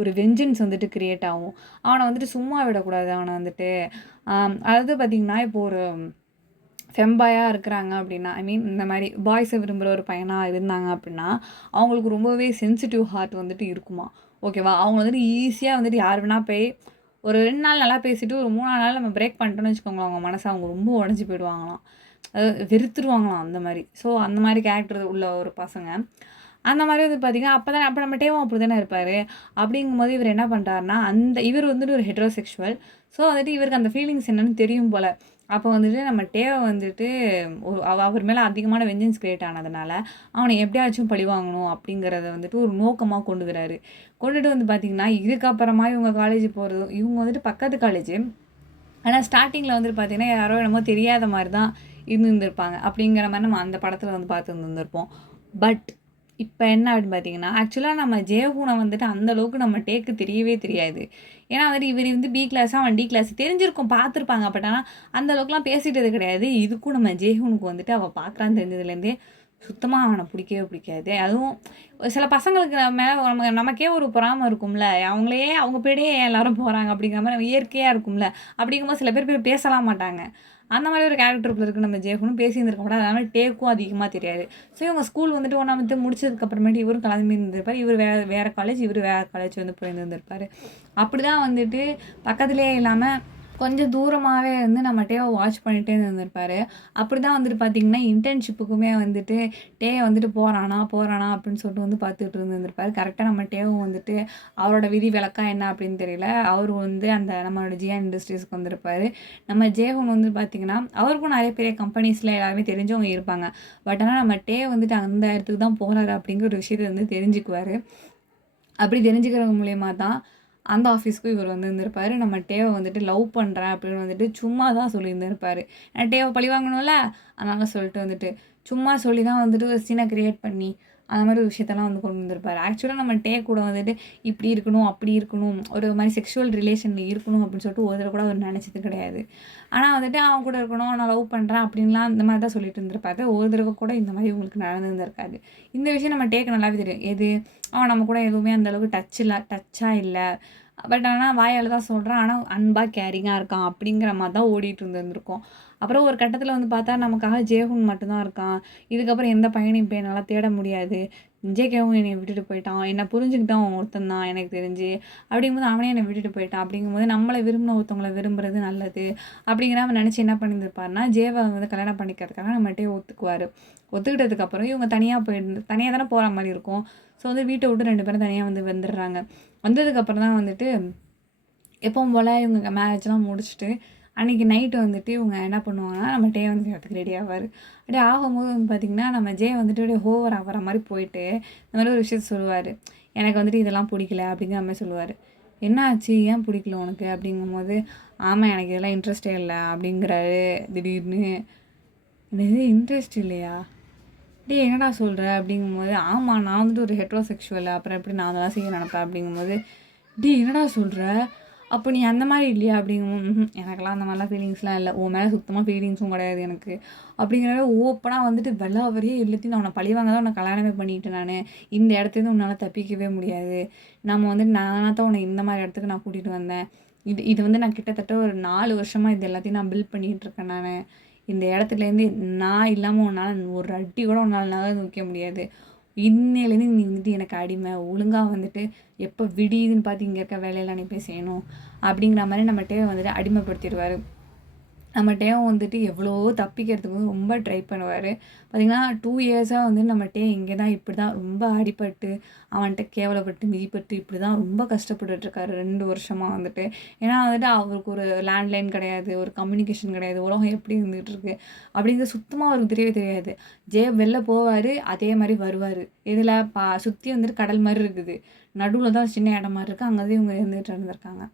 ஒரு வெஞ்சன்ஸ் வந்துட்டு கிரியேட் ஆகும். அவன வந்துட்டு சும்மா விடக்கூடாது. அவன வந்துட்டு அதாவது பார்த்தீங்கன்னா, இப்போ ஒரு ஃபெம்பாயா இருக்கிறாங்க அப்படின்னா, ஐ மீன் இந்த மாரி பாய்ஸை விரும்புகிற ஒரு பையனா இருந்தாங்க அப்படின்னா, அவங்களுக்கு ரொம்பவே சென்சிட்டிவ் ஹார்ட் வந்துட்டு இருக்குமாம். ஓகேவா? அவங்க வந்துட்டு ஈஸியா வந்துட்டு யார் வேணா போய் ஒரு 2 நாள் நல்லா பேசிட்டு, ஒரு 3ஆவது நாள் நம்ம பிரேக் பண்ணிட்டோம்னு வச்சுக்கோங்களேன், அவங்க மனசு அவங்க ரொம்ப உடைஞ்சு போயிடுவாங்களாம். வெறுத்துருவாங்களாம் அந்த மாரி. ஸோ அந்த மாரி கேரக்டர் உள்ள ஒரு பசங்க. அந்த மாரி வந்து பார்த்தீங்கன்னா, அப்ப நம்ம டேவும் அப்படிதானே இருப்பாரு. அப்படிங்கும்போது இவரு என்ன பண்றாருன்னா, இவரு வந்துட்டு ஒரு ஹெட்ரோசெக்சுவல். ஸோ வந்துட்டு இவருக்கு அந்த ஃபீலிங்ஸ் என்னன்னு தெரியும் போல. அப்போ வந்துட்டு நம்ம டேவ வந்துட்டு அவர் மேல அதிகமான வெஞ்சன்ஸ் கிரியேட் ஆனதுனால, அவன எப்படியாச்சும் பழிவாங்கணும் அப்படிங்கிறத வந்துட்டு ஒரு நோக்கமா கொண்டுக்குறாரு. கொண்டுட்டு வந்து பார்த்தீங்கன்னா, இதுக்கப்புறமா இவங்க காலேஜ் போறது இவங்க வந்துட்டு பக்கத்து காலேஜு. ஆனா ஸ்டார்ட்டிங்ல வந்துட்டு பார்த்தீங்கன்னா, யாரோ என்னமோ தெரியாத மாரி தான் இருந்திருப்பாங்க. அப்படிங்கிற மாரி நம்ம அந்த படத்துல வந்து பார்த்துருந்துருப்போம். பட் இப்ப என்ன அப்படின்னு பார்த்தீங்கன்னா, ஆக்சுவலா நம்ம ஜெயஹூன வந்துட்டு அந்த அளவுக்கு நம்ம டேக்கு தெரியவே தெரியாது. ஏன்னா வந்துட்டு இவரு வந்து பி கிளாஸா, அவன் டி கிளாஸ் தெரிஞ்சிருக்கும், பார்த்துருப்பாங்க. பட் ஆனா அந்த அளவுக்குலாம் பேசிட்டது கிடையாது. இதுக்கும் நம்ம ஜெயஹூனுக்கு வந்துட்டு அவ பார்க்குறான்னு தெரிஞ்சதுலேருந்தே சுத்தமா அவன பிடிக்கவே பிடிக்காது. அதுவும் சில பசங்களுக்கு நம்ம மேல நமக்கே ஒரு பொறாம இருக்கும்ல. அவங்க பின்னாடியே ஏன் எல்லாரும் போறாங்க அப்படிங்கிற மாரி இயற்கையா இருக்கும்ல. அப்படிங்கும்போது சில பேர் போய் பேசலாம் மாட்டாங்க. அந்த மாரி ஒரு கேரக்டருக்குள்ள இருக்கு நம்ம ஜெயஹூனும் பேசியிருந்திருக்க மாட்டாரு. அதனால டேக்கும் அதிகமா தெரியாது. ஸோ இவங்க ஸ்கூல் வந்துட்டு 1ஆவது முடிச்சதுக்கு அப்புறமேட்டு இவரும் கிளம்பி இருந்திருப்பாரு. இவரு வேற வேற காலேஜ், இவரு வேற காலேஜ் வந்து போயிருந்திருப்பாரு. அப்படிதான் வந்துட்டு பக்கத்திலேயே இல்லாம கொஞ்சம் தூரமாவே வந்து நம்ம டேவ வாட்ச் பண்ணிட்டே இருந்திருப்பாரு. அப்படிதான் வந்துட்டு பார்த்தீங்கன்னா, இன்டர்ன்ஷிப்புக்குமே வந்துட்டு வந்துட்டு போறானா அப்படின்னு சொல்லிட்டு வந்து பார்த்துட்டு இருந்திருப்பாரு. கரெக்ட்டா நம்ம டேவும் வந்துட்டு அவரோட விதிவிலக்கா என்ன அப்படின்னு தெரியல. அவரு வந்து அந்த நம்மளோட ஜியான் இண்டஸ்ட்ரீஸ்க்கு வந்திருப்பாரு. நம்ம ஜேஹூன் வந்து பார்த்தீங்கன்னா, அவருக்கும் நெறைய பெரிய கம்பெனிஸ்ல எல்லாருமே தெரிஞ்சவங்க இருப்பாங்க. பட் ஆனா நம்ம வந்துட்டு அந்த இடத்துக்கு தான் போறாரு அப்படிங்கிற ஒரு விஷயத்த வந்து தெரிஞ்சுக்குவாரு. அப்படி தெரிஞ்சுக்கிறது மூலியமா தான் அந்த ஆஃபீஸ்க்கும் இவர் வந்து இருந்திருப்பாரு. நம்ம டேவ வந்துட்டு லவ் பண்றேன் அப்படின்னு வந்துட்டு சும்மா தான் சொல்லியிருந்திருப்பாரு. ஏன்னா டேவ பழிவாங்கணும்ல, அதனால சொல்லிட்டு வந்துட்டு சும்மா சொல்லி தான் வந்துட்டு ஒரு சீன கிரியேட் பண்ணி, அந்த மாரி ஒரு விஷயத்தெல்லாம் வந்து கொண்டு வந்திருப்பாரு. ஆக்சுவலா நம்ம கூட வந்துட்டு இப்படி இருக்கணும், அப்படி இருக்கணும், ஒரு மாரி செக்ஷுவல் ரிலேஷன்ல இருக்கணும் அப்படின்னு சொல்லிட்டு ஒரு தடவ கூட அவர் நெனச்சது கிடையாது. ஆனா வந்துட்டு அவன் கூட இருக்கணும், நான் லவ் பண்றேன் அப்படின்லாம் இந்த மாரி தான் சொல்லிட்டு இருந்திருப்பாரு. ஒரு தடவ கூட இந்த மாரி உங்களுக்கு நடந்திருந்திருக்காது. இந்த விஷயம் நம்ம நல்லாவே தெரியும். எது அவன் நம்ம கூட எதுவுமே அந்த அளவுக்கு டச்சா இல்ல. பட் ஆனா வாயால தான் சொல்றான். ஆனா அன்பா, கேரிங்கா இருக்கான் அப்படிங்கிற மாரி தான் ஓடிட்டு இருந்திருக்கும். அப்புறம் ஒரு கட்டத்தில வந்து பார்த்தா, நமக்காக ஜேஹூன் மட்டும் தான் இருக்கான். இதுக்கப்புறம் எந்த பையனையும் இப்ப என்னால தேட முடியாது. ஜேகேவும் என்னைய விட்டுட்டு போயிட்டான். என்ன புரிஞ்சுக்கிட்டவன் ஒருத்தன் தான் எனக்கு தெரிஞ்சு. அப்படிங்கும்போது அவனே என்னை விட்டுட்டு போயிட்டான். அப்படிங்கும்போது நம்மள விரும்பின ஒருத்தவங்கள விரும்புறது நல்லது. அப்படிங்கிற மாரி நெனச்சு என்ன பண்ணியிருந்திருப்பாருன்னா, ஜேவ வந்து கல்யாணம் பண்ணிக்கிறதுக்காக நம்மள்ட்டயே ஒத்துக்குவாரு. ஒத்துக்கிட்டதுக்கப்புறம் இவங்க தனியா தானே போற மாரி இருக்கும். ஸோ வந்து வீட்ட விட்டு 2 பேரும் தனியா வந்து வந்துடுறாங்க. வந்ததுக்கப்புறம் தான் வந்துட்டு எப்பவும் போல இவங்க மேரேஜ்லாம் முடிச்சுட்டு, அன்னைக்கு நைட்டு வந்துட்டு இவங்க என்ன பண்ணுவாங்கன்னா, நம்ம வந்து இடத்துக்கு ரெடி ஆவாரு. அப்படியே ஆகும்போது வந்து பார்த்தீங்கன்னா, நம்ம வந்துட்டு அப்படியே ஓவர் ஆவற மாரி போயிட்டு, இந்த மாரி ஒரு விஷயத்த சொல்லுவாரு. எனக்கு வந்துட்டு இதெல்லாம் பிடிக்கல அப்படிங்கிற மாரி சொல்லுவாரு. "என்ன ஆச்சு? ஏன் பிடிக்கல உனக்கு?" அப்படிங்கும்போது, "ஆமா எனக்கு இதெல்லாம் இன்ட்ரெஸ்ட்டே இல்ல" அப்படிங்கிறாரு திடீர்னு. "என்னது இன்ட்ரெஸ்ட் இல்லையா? டேய் என்னடா சொல்ற?" அப்படிங்கும்போது, "ஆமா நான் வந்துட்டு ஒரு ஹெட்ரோசெக்சுவல். அப்புறம் எப்படி நான் அதெல்லாம் செய்ய நெனப்பேன்?" அப்படிங்கும்போது, "டேய் என்னடா சொல்ற? அப்போ நீ அந்த மாரி இல்லையா?" அப்படிங்கும்போது, எனக்கெல்லாம் அந்த மாரிலாம் ஃபீலிங்ஸ்லாம் இல்ல. உன் மேல சுத்தமா ஃபீலிங்ஸும் கிடையாது எனக்கு." அப்படிங்கிற ஓப்பனா வந்துட்டு வெளாவறியா எல்லாத்தையும் நான் உன்ன பழிவாங்க தான் உன்ன கல்யாணமே பண்ணிக்கிட்டேன் நானு. இந்த இடத்துலேருந்து உன்னால தப்பிக்கவே முடியாது. நம்ம வந்துட்டு நானா தான் உன்ன இந்த மாரி இடத்துக்கு நான் கூட்டிட்டு வந்தேன். இது இது வந்து நான் கிட்டத்தட்ட ஒரு 4 வருஷமா இது எல்லாத்தையும் நான் பில்ட் பண்ணிட்டு இருக்கேன் நானு. இந்த இடத்துலேருந்து நான் இல்லாம உன்னால ஒரு அடி கூட உன்னால நகர்ந்து வைக்க முடியாது. இன்னையிலேருந்து நீ வந்துட்டு எனக்கு அடிமை. ஒழுங்கா வந்துட்டு எப்போ விடியுதுன்னு பார்த்து இங்க இருக்க வேலையெல்லாம் நீ போய் செய்யணும். அப்படிங்கிற மாரி நம்மட்ட வந்துட்டு அடிமைப்படுத்திருவாரு. நம்மட்டயும் வந்துட்டு எவ்வளவோ தப்பிக்கிறதுக்கு வந்து ரொம்ப ட்ரை பண்ணுவாரு. பார்த்தீங்கன்னா, 2 இயர்ஸா வந்து நம்மட்டயே இங்கே தான் இப்படி தான் ரொம்ப அடிபட்டு, அவன்ட்ட கேவலப்பட்டு, மிதிப்பட்டு இப்படி தான் ரொம்ப கஷ்டப்பட்டுட்டு இருக்காரு 2 வருஷமா வந்துட்டு. ஏன்னா வந்துட்டு அவருக்கு ஒரு லேண்ட்லைன் கிடையாது, ஒரு கம்யூனிகேஷன் கிடையாது. உலகம் எப்படி இருந்துகிட்டு இருக்கு அப்படிங்கிறது சுத்தமா அவருக்கு தெரியவே தெரியாது. வெளில போவாரு, அதே மாரி வருவாரு. இதில சுத்தி வந்துட்டு கடல் மாரி இருக்குது. நடுவுல தான் சின்ன இடம் மாரி இருக்கு. அங்க தான் இவங்க இருந்துட்டு இருந்திருக்காங்க.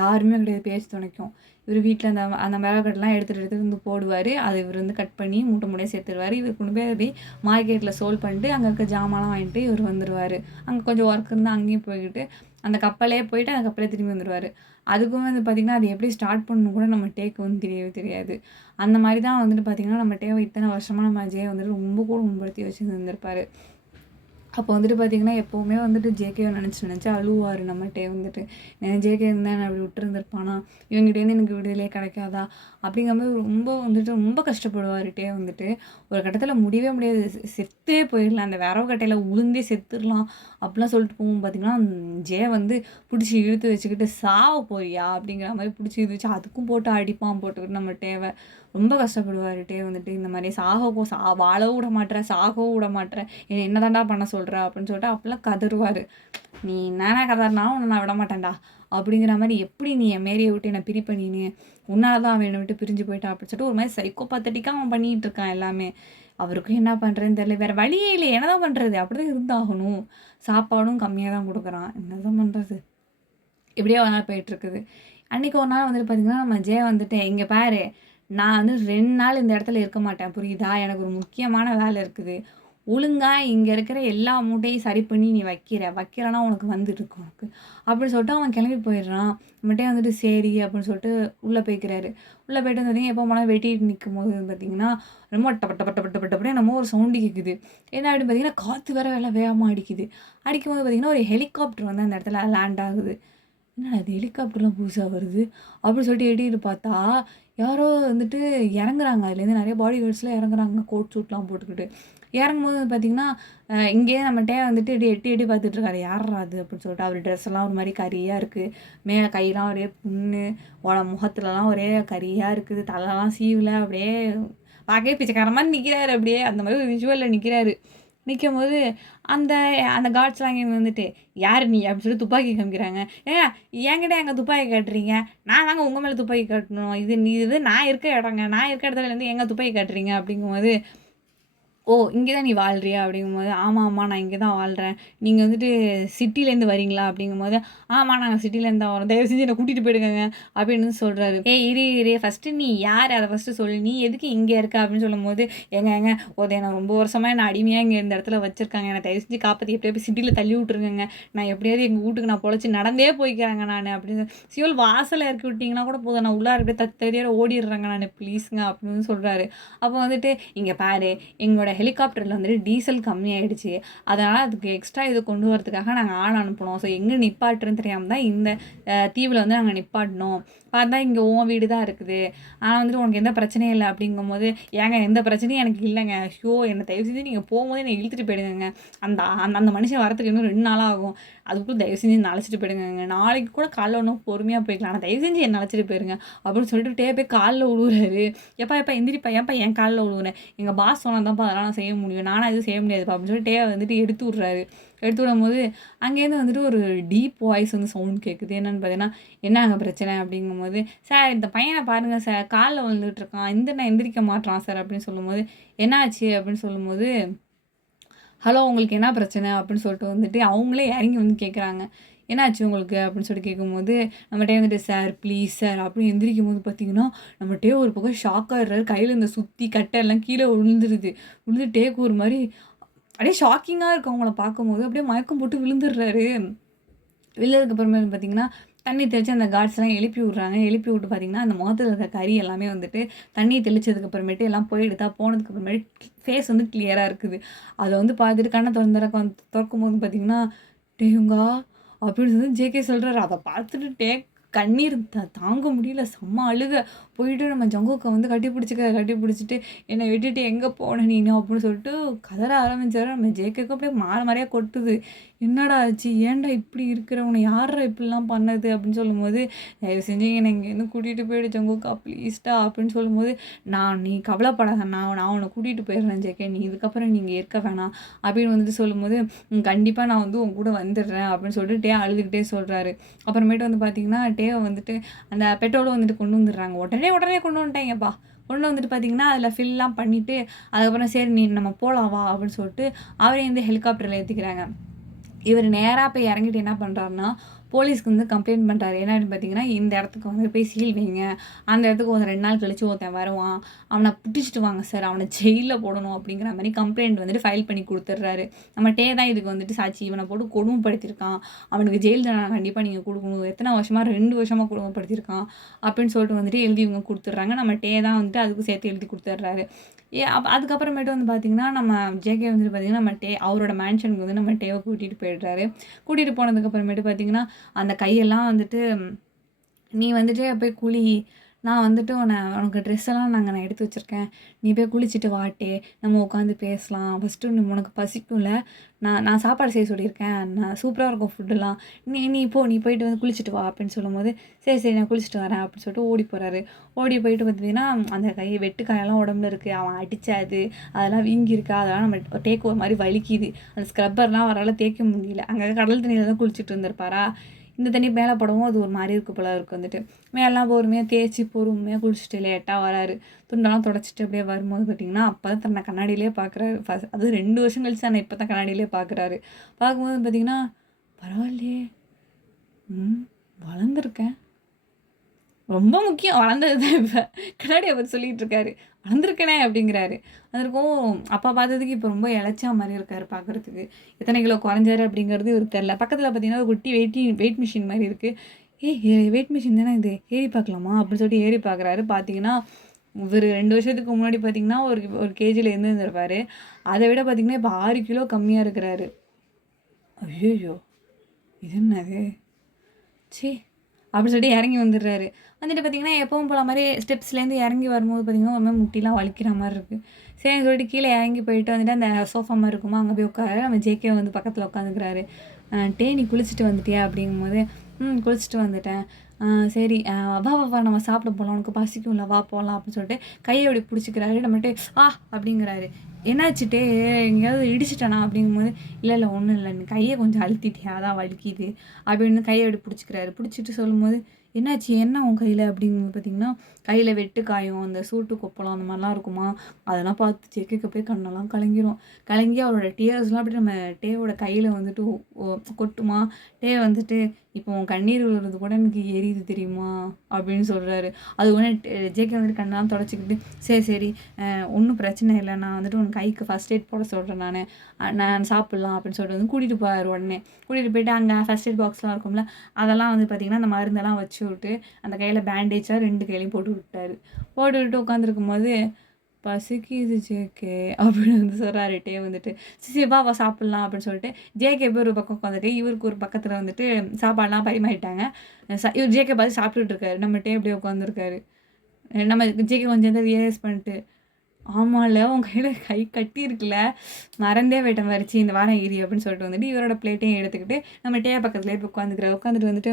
யாருமே கிடையாது பேச்சு துணைக்கும். இவர் வீட்டில் அந்த அந்த மிளகாட்டெலாம் எடுத்துகிட்டு வந்து போடுவார். அது இவர் வந்து கட் பண்ணி மூட்டை மூட்டையாக சேர்த்துருவார். இவர் கொண்டு போய் அப்படியே மார்க்கெட்டில் சோல் பண்ணிட்டு அங்கே இருக்க ஜாமான்லாம் வாங்கிட்டு இவர் வந்துடுவார். அங்கே கொஞ்சம் ஒர்க் இருந்தால் அங்கேயும் போய்கிட்டு அந்த கப்பலே போயிட்டு அந்த கப்பலே திரும்பி வந்துடுவார். அதுக்கும் வந்து பார்த்திங்கன்னா அது எப்படி ஸ்டார்ட் பண்ணணும் கூட நம்ம டேக்கு வந்து தெரியவே தெரியாது. அந்த மாதிரி தான் வந்துட்டு பார்த்திங்கன்னா நம்ம டேவை இத்தனை வருஷமாக நம்ம அஜயை வந்துட்டு ரொம்ப கூட முன்படுத்தி வச்சுருந்துருப்பார். அப்போ வந்துட்டு பார்த்திங்கன்னா எப்போவுமே வந்துட்டு ஜேகேவை நினச்சி அழுவார் நம்மகிட்டே வந்துட்டு. ஜேகே இருந்தால் நான் அப்படி விட்டுருந்துருப்பானா, இவங்ககிட்டேருந்து எனக்கு விடுதலையே கிடைக்காதா அப்படிங்கிற மாதிரி ரொம்ப கஷ்டப்படுவார் டே வந்துட்டு. ஒரு கட்டத்தில் முடியவே முடியாது, செத்தே போயிடலாம், அந்த விரவு கட்டையில் உளுந்தே செத்துடலாம் அப்படிலாம் சொல்லிட்டு போகும். பார்த்திங்கன்னா ஜே வந்து பிடிச்சி இழுத்து வச்சுக்கிட்டு சாவ போறியா அப்படிங்கிற மாதிரி பிடிச்சி இழுத்து வச்சு அதுக்கும் போட்டு அடிப்பான் போட்டுக்கிட்டு நம்ம டேவை. ரொம்ப கஷ்டப்படுவார் டே வந்துட்டு. இந்த மாதிரி வாழவும் விட மாட்டேற, சாகவும் விட மாட்டேற, என்ன தாண்டா பண்ண சொல்கிற அப்படின்னு சொல்லிட்டு அப்போல்லாம் கதறுவார். நீ நானா கதறினாலும் உன்னை நான் விட மாட்டேன்டா அப்படிங்கிற மாதிரி, எப்படி நீ என் மேரியை விட்டு என்னை பிரிப்பண்ணின்னு, உன்னால தான் அவன் என்னை விட்டு பிரிஞ்சு போயிட்டான் அப்படின்னு சொல்லிட்டு ஒரு மாதிரி சைக்கோபாத்தட்டிக்காக அவன் பண்ணிகிட்டு இருக்கான் எல்லாமே. அவருக்கும் என்ன பண்ணுறதுன்னு தெரியல, வேறு வழியே இல்லை, என்ன தான் பண்ணுறது, அப்படி தான் இருந்தாகணும். சாப்பாடும் கம்மியாக தான் கொடுக்குறான், என்ன தான் பண்ணுறது. இப்படியே ஒரு நாள் போயிட்டுருக்குது. அன்றைக்கி ஒரு நாள் வந்துட்டு பார்த்திங்கன்னா நம்ம ஜே வந்துட்டு, இங்கே பாரு நான் வந்து 2 நாள் இந்த இடத்துல இருக்க மாட்டேன் புரியுதா, எனக்கு ஒரு முக்கியமான வேலை இருக்குது, ஒழுங்காக இங்கே இருக்கிற எல்லா மூட்டையும் சரி பண்ணி நீ வைக்கிறனா உனக்கு வந்துட்டு உனக்கு அப்படின்னு சொல்லிட்டு அவன் கிளம்பி போயிடுறான். நம்மகிட்டே வந்துட்டு சரி அப்படின்னு சொல்லிட்டு உள்ளே போய்க்கிறாரு. உள்ளே போய்ட்டு பார்த்தீங்கன்னா எப்போ போனால் வெட்டிட்டு நிற்கும் போது பார்த்தீங்கன்னா ரொம்ப டப்பட்டப்பட்டப்பட்டப்பட்டே நம்ம ஒரு சவுண்டு கேட்குது. என்ன அப்படின்னு பார்த்தீங்கன்னா காற்று வேறு வேகமாக அடிக்கும் போது பார்த்தீங்கன்னா ஒரு ஹெலிகாப்டர் வந்து அந்த இடத்துல லேண்ட் ஆகுது. என்னடா அது ஹெலிகாப்டர்லாம் புதுசாக வருது அப்படின்னு சொல்லிட்டு எட்டிட்டு பார்த்தா யாரோ வந்துட்டு இறங்குறாங்க. அதுலேருந்து நிறைய பாடி கார்ட்ஸ்லாம் இறங்குறாங்க, கோட் சூட்லாம் போட்டுக்கிட்டு. இறங்கும்போது பார்த்திங்கன்னா இங்கேயே நம்மகிட்டே வந்துட்டு எட்டி பார்த்துட்ருக்காரு, யாரா அது அப்படின்னு சொல்லிட்டு. அவர் ட்ரெஸ் எல்லாம் ஒரு மாதிரி கரியாக இருக்குது, மேலே கையெல்லாம் ஒரே புண்ணு, முகத்துலலாம் ஒரே கரியாக இருக்குது, தலைலாம் சீவில் அப்படியே பார்க்கவே பிச்சைக்கார மாதிரி நிற்கிறாரு. அப்படியே அந்த மாதிரி ஒரு விஷுவலில் நிற்கிறாரு. நிற்கும்போது அந்த அந்த கார்ட்ஸ்லாம் இங்கே வந்துட்டு யார் நீ அப்படின்னு சொல்லி துப்பாக்கி காமிக்கிறாங்க. என்கிட்ட எங்கள் துப்பாக்கி காட்டுறீங்க, நான் தாங்க உங்கள் மேலே துப்பாக்கி காட்டணும், இது நான் இருக்க இடங்க, நான் இருக்க இடத்துலேருந்து எங்கே துப்பாக்கி காட்டுறீங்க அப்படிங்கும்போது, ஓ இங்கே தான் நீ வாழ்றியா அப்படிங்கும்போது, ஆமாம் நான் இங்கே தான் வாழ்கிறேன், நீங்கள் வந்துட்டு சிட்டிலேருந்து வரீங்களா அப்படிங்கும்போது, ஆமாம் நாங்கள் சிட்டிலேருந்து தான் வரோம், தயவு செஞ்சு என்னை கூட்டிகிட்டு போயிடுங்க அப்படின்னு சொல்கிறாரு. இரு ஃபஸ்ட்டு நீ யார் அதை ஃபஸ்ட்டு சொல்லு, நீ எதுக்கு இங்கே இருக்க அப்படின்னு சொல்லும்போது, ஏங்க என்னை ரொம்ப வருஷமாக என்னை அடிமையாக இங்கே இந்த இடத்துல வச்சுருக்காங்க, என்னை தயவு செஞ்சு காப்பாற்றி எப்படியாவது சிட்டியில் தள்ளி விட்ருங்க, நான் எப்படியாவது எங்கள் வீட்டுக்கு நான் பொழைச்சி நடந்தே போய்க்கிறாங்க நான் அப்படின்னு. சிவல் வாசலை இறக்கி விட்டிங்கன்னா கூட போதும், நான் உள்ளார அப்படியே தத்தறியாக ஓடிடுறாங்க நான், ப்ளீஸுங்க அப்படின்னு சொல்கிறாரு. அப்போ வந்துட்டு இங்கே பாரு, எங்களோட ஹெலிகாப்டரில் வந்துட்டு டீசல் கம்மியாயிடுச்சு, அதனால் அதுக்கு எக்ஸ்ட்ரா இது கொண்டு வரதுக்காக நாங்கள் ஆள் அனுப்பினோம். ஸோ எங்கே நிப்பாட்டுறேன்னு தெரியாமல் தான் இந்த தீவில் வந்து நாங்கள் நிப்பாட்டினோம். பார்த்தா இங்கே உன் வீடு தான் இருக்குது, ஆனால் வந்துட்டு உனக்கு எந்த பிரச்சனையும் இல்லை அப்படிங்கும்போது, ஏங்க எந்த பிரச்சனையும் எனக்கு இல்லைங்க, ஷோ என்னை தயவு செஞ்சு நீங்கள் போகும்போது என்னை இழுத்துட்டு போயிடுங்க, அந்த அந்த அந்த மனுஷன் வரத்துக்கு இன்னும் 2 நாள் ஆகும், அதுக்குள்ளே தயவு செஞ்சு என்னை அழைச்சிட்டு போயிடுங்க, நாளைக்கு கூட காலைல ஒன்றும் பொறுமையாக போய்க்கலாம், ஆனால் தயவு செஞ்சு என்னை அழைச்சிட்டு போயிருங்க அப்படின்னு சொல்லிட்டு போய் காலில் விழுவுறாரு. எப்பா எந்திரிப்பா, ஏன்ப்பா என் காலில் விழுவுறேன், எங்கள் பாஸ் சொன்னால் தான்ப்பா அதெல்லாம் நான் செய்ய முடியும், நானும் எதுவும் செய்ய முடியாதுப்பா அப்படின்னு சொல்லிட்டு வந்துட்டு எடுத்து விட்றாரு. எடுத்து விடும்போது அங்கேருந்து வந்துட்டு ஒரு டீப் வாய்ஸ் வந்து சவுண்ட் கேட்குது. என்னென்னு பார்த்தீங்கன்னா, என்னங்க பிரச்சனை அப்படிங்கும்போது, சார் இந்த பையனை பாருங்கள் சார், காலில் விழுந்துட்டு இருக்கான், நான் எந்திரிக்க மாட்டான் சார் அப்படின்னு சொல்லும்போது, என்னாச்சு அப்படின்னு சொல்லும்போது, ஹலோ உங்களுக்கு என்ன பிரச்சனை அப்படின்னு சொல்லிட்டு வந்துட்டு அவங்களே இறங்கி வந்து கேட்குறாங்க, என்னாச்சு உங்களுக்கு அப்படின்னு சொல்லிட்டு கேட்கும்போது, நம்மகிட்டே வந்துட்டு சார் ப்ளீஸ் சார் அப்படின்னு எந்திரிக்கும் போது பார்த்தீங்கன்னா நம்மகிட்டே ஒரு பக்கம் ஷாக் ஆகிடுறாரு. கையில் இந்த சுற்றி கட்டை எல்லாம் கீழே விழுந்து டேக்கு ஒரு மாதிரி அப்படியே ஷாக்கிங்காக இருக்கும் அவங்கள பார்க்கும்போது. அப்படியே மயக்கம் போட்டு விழுந்துடுறாரு. விழுந்ததுக்கப்புறமே பார்த்திங்கன்னா தண்ணி தெளித்து அந்த கார்ட்ஸ்லாம் எழுப்பி விட்றாங்க. எழுப்பி விட்டு பார்த்திங்கன்னா அந்த முகத்தில் இருக்க கறி எல்லாமே வந்துட்டு தண்ணி தெளித்ததுக்கப்புறமேட்டு எல்லாம் போனதுக்கப்புறமேட்டு ஃபேஸ் வந்து கிளியராக இருக்குது. அதை வந்து பார்த்துட்டு கண்ணை திறக்கும்போது பார்த்திங்கன்னா, டேங்கா அப்படின்னு சொல்லி ஜேகே சொல்கிறாரு. அதை பார்த்துட்டு கண்ணீர் தாங்க முடியல, செம்ம அழுக. போயிட்டு நம்ம ஜங்குக்கை வந்து கட்டி பிடிச்சிட்டு என்னை விட்டுட்டு எங்கே போன நீ அப்படின்னு சொல்லிட்டு கதற ஆரம்பிச்சாரு. நம்ம ஜேகேக்கு அப்படியே மாறியாக கொட்டுது. என்னடா ஆச்சு, ஏன்டா இப்படி இருக்கிறவனை யாரா இப்படிலாம் பண்ணது அப்படின்னு சொல்லும்போது, தயவு செஞ்சு என்னை இங்கேருந்து கூட்டிகிட்டு போயிடு ஜங்குக்கா ப்ளீஸ்டா அப்படின்னு சொல்லும்போது, நீ கவலைப்படாத, நான் உன்னை கூட்டிகிட்டு போயிடுறேன் ஜேகே, நீ இதுக்கப்புறம் நீங்கள் இருக்க வேணாம் அப்படின்னு வந்துட்டு சொல்லும்போது, கண்டிப்பாக நான் வந்து உன் கூட வந்துடுறேன் அப்படின்னு சொல்லிட்டு அழுதுகிட்டே சொல்கிறாரு. அப்புறமேட்டு வந்து பார்த்திங்கன்னா வந்துட்டு அந்த பெட்ரோலும் வந்துட்டு கொண்டு வந்துடுறாங்க. உடனே கொண்டு வந்துட்டாங்கப்பா. கொண்டு வந்துட்டு பார்த்திங்கன்னா அதில் ஃபில்லாம் பண்ணிவிட்டு அதுக்கப்புறம் சரி நீ நம்ம போகலாம் வா அப்படின்னு சொல்லிட்டு அவரே வந்து ஹெலிகாப்டரில் ஏற்றிக்கிறாங்க. இவர் நேராக போய் இறங்கிட்டு என்ன பண்ணுறாருன்னா, போலீஸ்க்கு வந்து கம்ப்ளைண்ட் பண்ணுறாரு. என்ன அப்படின்னு பார்த்தீங்கன்னா, இந்த இடத்துக்கு வந்து போய் சீல் வைங்க. அந்த இடத்துக்கு ஒரு 2 நாள் கழிச்சு ஒருத்தன் வருவான். அவனை பிடிச்சிட்டு வாங்க சார். அவனை ஜெயிலில் போடணும் அப்படிங்கிற மாதிரி கம்ப்ளைண்ட் வந்துட்டு ஃபைல் பண்ணி கொடுத்துட்றாரு. நம்ம டே தான் இதுக்கு வந்துட்டு சாட்சி. இவனை போட்டு கொடுமைப்படுத்தியிருக்கான். அவனுக்கு ஜெயில் தண்டனை கண்டிப்பாக நீங்கள் கொடுக்கணும். எத்தனை வருஷமாக 2 வருஷமாக கொடுமைப்படுத்தியிருக்கான் அப்படின்னு சொல்லிட்டு வந்துட்டு எழுதி இவங்க கொடுத்துட்றாங்க. நம்ம டே தான் வந்துட்டு அதுக்கு சேர்த்து எழுதி கொடுத்துட்றாரு. அதுக்கப்புறமேட்டு வந்து பார்த்திங்கன்னா, நம்ம ஜேகே வந்துட்டு பார்த்திங்கன்னா, நம்ம அவரோட மேன்ஷனுக்கு வந்து நம்ம டேவை கூட்டிகிட்டு போயிடுறாரு. கூட்டிகிட்டு போனதுக்கப்புறமேட்டு பார்த்திங்கன்னா, அந்த கையெல்லாம் வந்துட்டு நீ வந்துட்டு போய் குளி, நான் வந்துட்டு உனக்கு ட்ரெஸ் எல்லாம் நான் எடுத்து வச்சுருக்கேன். நீ போய் குளிச்சுட்டு வாட்டே, நம்ம உட்காந்து பேசலாம். ஃபஸ்ட்டு உனக்கு பசிக்கும்ல, நான் சாப்பாடு செய்ய சொல்லியிருக்கேன். நான் சூப்பராக இருக்கும் ஃபுட்டுலாம். நீ போயிட்டு வந்து குளிச்சுட்டு வா அப்படின்னு சொல்லும்போது, சரி நான் குளிச்சுட்டு வரேன் அப்படின்னு சொல்லிட்டு ஓடி போகிறாரு. ஓடி போயிட்டு பார்த்தீங்கன்னா, அந்த வெட்டு காயெல்லாம் உடம்புல இருக்குது. அவன் அடித்தாது அதெல்லாம் வீங்கியிருக்கா, அதெல்லாம் நம்ம டேக் ஒரு மாதிரி வலிக்குது. அந்த ஸ்க்ரப்பர்லாம் அவரால் தேய்க்க முடியல. அங்கே கடல் தண்ணியில் தான் குளிச்சுட்டு இருந்திருப்பாரா. இந்த தண்ணி மேலே படவும் அது ஒரு மாதிரி இருக்குது போல இருக்குது வந்துட்டு. மேலாம் பொறுமையாக தேய்ச்சி பொறுமையாக குளிச்சுட்டு லேட்டாக வராரு. துண்டெல்லாம் தொடச்சிட்டு அப்படியே வரும்போது பார்த்திங்கன்னா, அப்போ தான் தன்னை கண்ணாடியிலே பார்க்குறாரு. அது 2 வருஷம் கழிச்சு நான் இப்போ தான் கண்ணாடியிலே பார்க்குறாரு. பார்க்கும்போது பார்த்திங்கன்னா, பரவாயில்லையே, வளர்ந்துருக்கேன். ரொம்ப முக்கியம் வளர்ந்தது தான். இப்போ கண்ணாடியை பற்றி சொல்லிகிட்டு இருக்காரு. வளர்ந்துருக்கனே அப்படிங்கிறாரு. அதற்கும் அப்பா பார்த்ததுக்கு இப்போ ரொம்ப இளைச்சா மாதிரி இருக்கார் பார்க்குறதுக்கு. எத்தனை கிலோ குறைஞ்சாரு அப்படிங்கிறது இவருக்கு தெரில. பக்கத்தில் பார்த்தீங்கன்னா ஒரு குட்டி வெயிட் மிஷின் மாதிரி இருக்குது. வெயிட் மிஷின் தானே இது, ஏறி பார்க்கலாமா அப்படின்னு சொல்லிட்டு ஏறி பார்க்குறாரு. பார்த்தீங்கன்னா ஒரு 2 வருஷத்துக்கு முன்னாடி பார்த்தீங்கன்னா ஒரு கேஜியில் இருந்திருப்பார். அதை விட பார்த்திங்கன்னா இப்போ 6 கிலோ கம்மியாக இருக்கிறாரு. ஐயோ, இது என்னது சே அப்படின்னு சொல்லிட்டு இறங்கி வந்துடுறாரு. வந்துட்டு பார்த்திங்கன்னா எப்பவும் போல மாதிரி ஸ்டெப்ஸ்லேருந்து இறங்கி வரும்போது பார்த்திங்கன்னா ஒரு மாதிரி முட்டிலாம் வலிக்கிற மாதிரி இருக்குது. சரின்னு சொல்லிட்டு கீழே இறங்கி போயிட்டு வந்துட்டு அந்த சோஃபா மாதிரி இருக்குமா, அங்கே போய் உட்காரு. நம்ம ஜேகே வந்து பக்கத்தில் உட்காந்துக்கிறாரு. நீ குளிச்சுட்டு வந்துட்டியா அப்படிங்கும்போது, குளிச்சுட்டு வந்துட்டேன். சரி வா நம்ம சாப்பிட போகலாம், உனக்கு பசிக்கும்ல, வா போகலாம் அப்படின்னு சொல்லிட்டு கையை அப்படி பிடிச்சிக்கிறாரு. நம்மகிட்ட அப்படிங்கிறாரு. என்னாச்சுட்டே எங்கேயாவது இடிச்சிட்டானா அப்படிங்கும்போது, இல்லை ஒன்றும் இல்லை, நீ கையை கொஞ்சம் அழுத்திட்டியா அதான் வலிக்குது அப்படின்னு கையை அப்படி பிடிச்சிக்கிறாரு. பிடிச்சிட்டு சொல்லும்போது, என்னாச்சு என்ன உன் கையில் அப்படிங்கும்போது பார்த்திங்கன்னா, கையில் வெட்டு காயம், அந்த சூட்டு கொப்பளம் அந்த மாதிரிலாம் இருக்குமா, அதெல்லாம் பார்த்து ஜேகேக்கு போய் கண்ணெல்லாம் கலங்கி அவரோட டியர்ஸ்லாம் அப்படி நம்ம டேவோட கையில் வந்துட்டு கொட்டுமா. டே வந்துட்டு, இப்போ உன் கண்ணீர் விழுறது கூட எனக்கு எரியுது தெரியுமா அப்படின்னு சொல்கிறாரு. அது ஒன்று ஜேகே வந்துட்டு கண்ணெல்லாம் தொடச்சிக்கிட்டு, சரி ஒன்றும் பிரச்சனை இல்லை, நான் வந்துட்டு உன் கைக்கு ஃபஸ்ட் எய்ட் போட சொல்கிறேன், நான் சாப்பிட்லாம் அப்படின்னு சொல்லிட்டு வந்து கூட்டிகிட்டு போவார். உடனே கூட்டிகிட்டு போயிட்டு அங்கே ஃபஸ்ட் எய்ட் பாக்ஸ்லாம் இருக்கும்ல, அதெல்லாம் வந்து பார்த்திங்கன்னா அந்த மருந்தெல்லாம் வச்சு விட்டு அந்த கையில் பேண்டேஜாக 2 கையிலையும் போட்டு விட்டு உட்காந்துருக்கும் போது, பசிக்குது ஜேகே அப்படின்னு வந்து சொல்கிறாரு. டே வந்துட்டு சரி வா சாப்பிட்லாம் அப்படின்னு சொல்லிட்டு ஜேகே போய் ஒரு பக்கம் உட்காந்துருக்கு. இவருக்கு ஒரு பக்கத்தில் வந்துட்டு சாப்பாடெலாம் பரிமாறிட்டாங்க. இவர் ஜேகே பார்த்து சாப்பிட்டுட்டு இருக்காரு. நம்ம டே அப்படியே உட்காந்துருக்காரு. நம்ம ஜேகே கொஞ்சம் வந்து ரியலைஸ் பண்ணிட்டு, ஆமாம்ல உன் கையில் கை கட்டி இருக்குல்ல, மறந்தே போயிட்ட மாதிரிச்சு, இந்த வாரம் ஏறி அப்படின்னு சொல்லிட்டு வந்துட்டு இவரோட பிளேட்டையும் எடுத்துக்கிட்டு நம்ம டே பக்கத்துலேயே போய் உட்காந்துட்டு வந்துட்டு,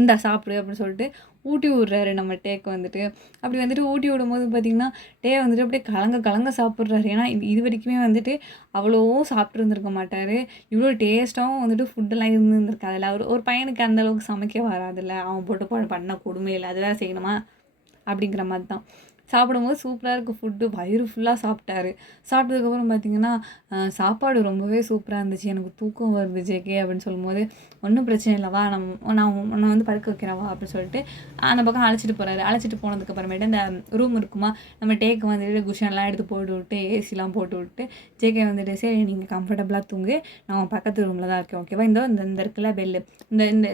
இந்தா சாப்பிடு அப்படின்னு சொல்லிட்டு ஊட்டி விட்றாரு நம்ம டேக்கு வந்துட்டு. அப்படி வந்துட்டு ஊட்டி விடும்போது பார்த்திங்கன்னா, டே வந்துட்டு அப்படியே கலங்க சாப்பிட்றாரு. ஏன்னா இது வரைக்குமே வந்துட்டு அவ்வளோ சாப்பிட்ருந்துருக்க மாட்டார். இவ்வளோ டேஸ்ட்டாகவும் வந்துட்டு ஃபுட்டெல்லாம் இருந்துருக்காதுல்ல. ஒரு பையனுக்கு அந்தளவுக்கு சமைக்க வராதுல்ல, அவன் போட்டு பண்ண கொடுமையில் அது வேறு செய்யணுமா அப்படிங்கிற மாதிரி தான். சாப்பிடும்போது சூப்பராக இருக்குது ஃபுட்டு. வயிறு ஃபுல்லாக சாப்பிட்டாரு. சாப்பிட்டதுக்கப்புறம் பார்த்திங்கன்னா, சாப்பாடு ரொம்பவே சூப்பராக இருந்துச்சு, எனக்கு தூக்கம் வருது ஜேகே அப்படின்னு சொல்லும்போது, ஒன்றும் பிரச்சனை இல்லை, வா நான் உன்னை வந்து படுக்க வைக்கிறேன் வா அப்படின்னு சொல்லிட்டு அந்த பக்கம் அழைச்சிட்டு போகிறாரு. அழைச்சிட்டு போனதுக்கப்புறமேட்டு அந்த ரூம் இருக்குமா, நம்ம டேக்கு வந்துட்டு குஷன்லாம் எடுத்து போட்டு விட்டு ஏசிலாம் போட்டு விட்டு ஜேகே வந்துட்டு, சரி நீங்கள் கம்ஃபர்டபுளாக தூங்கு, நான் பக்கத்து ரூமில் தான் இருக்கேன் ஓகேவா, இந்த இருக்குல்ல பெல்லு,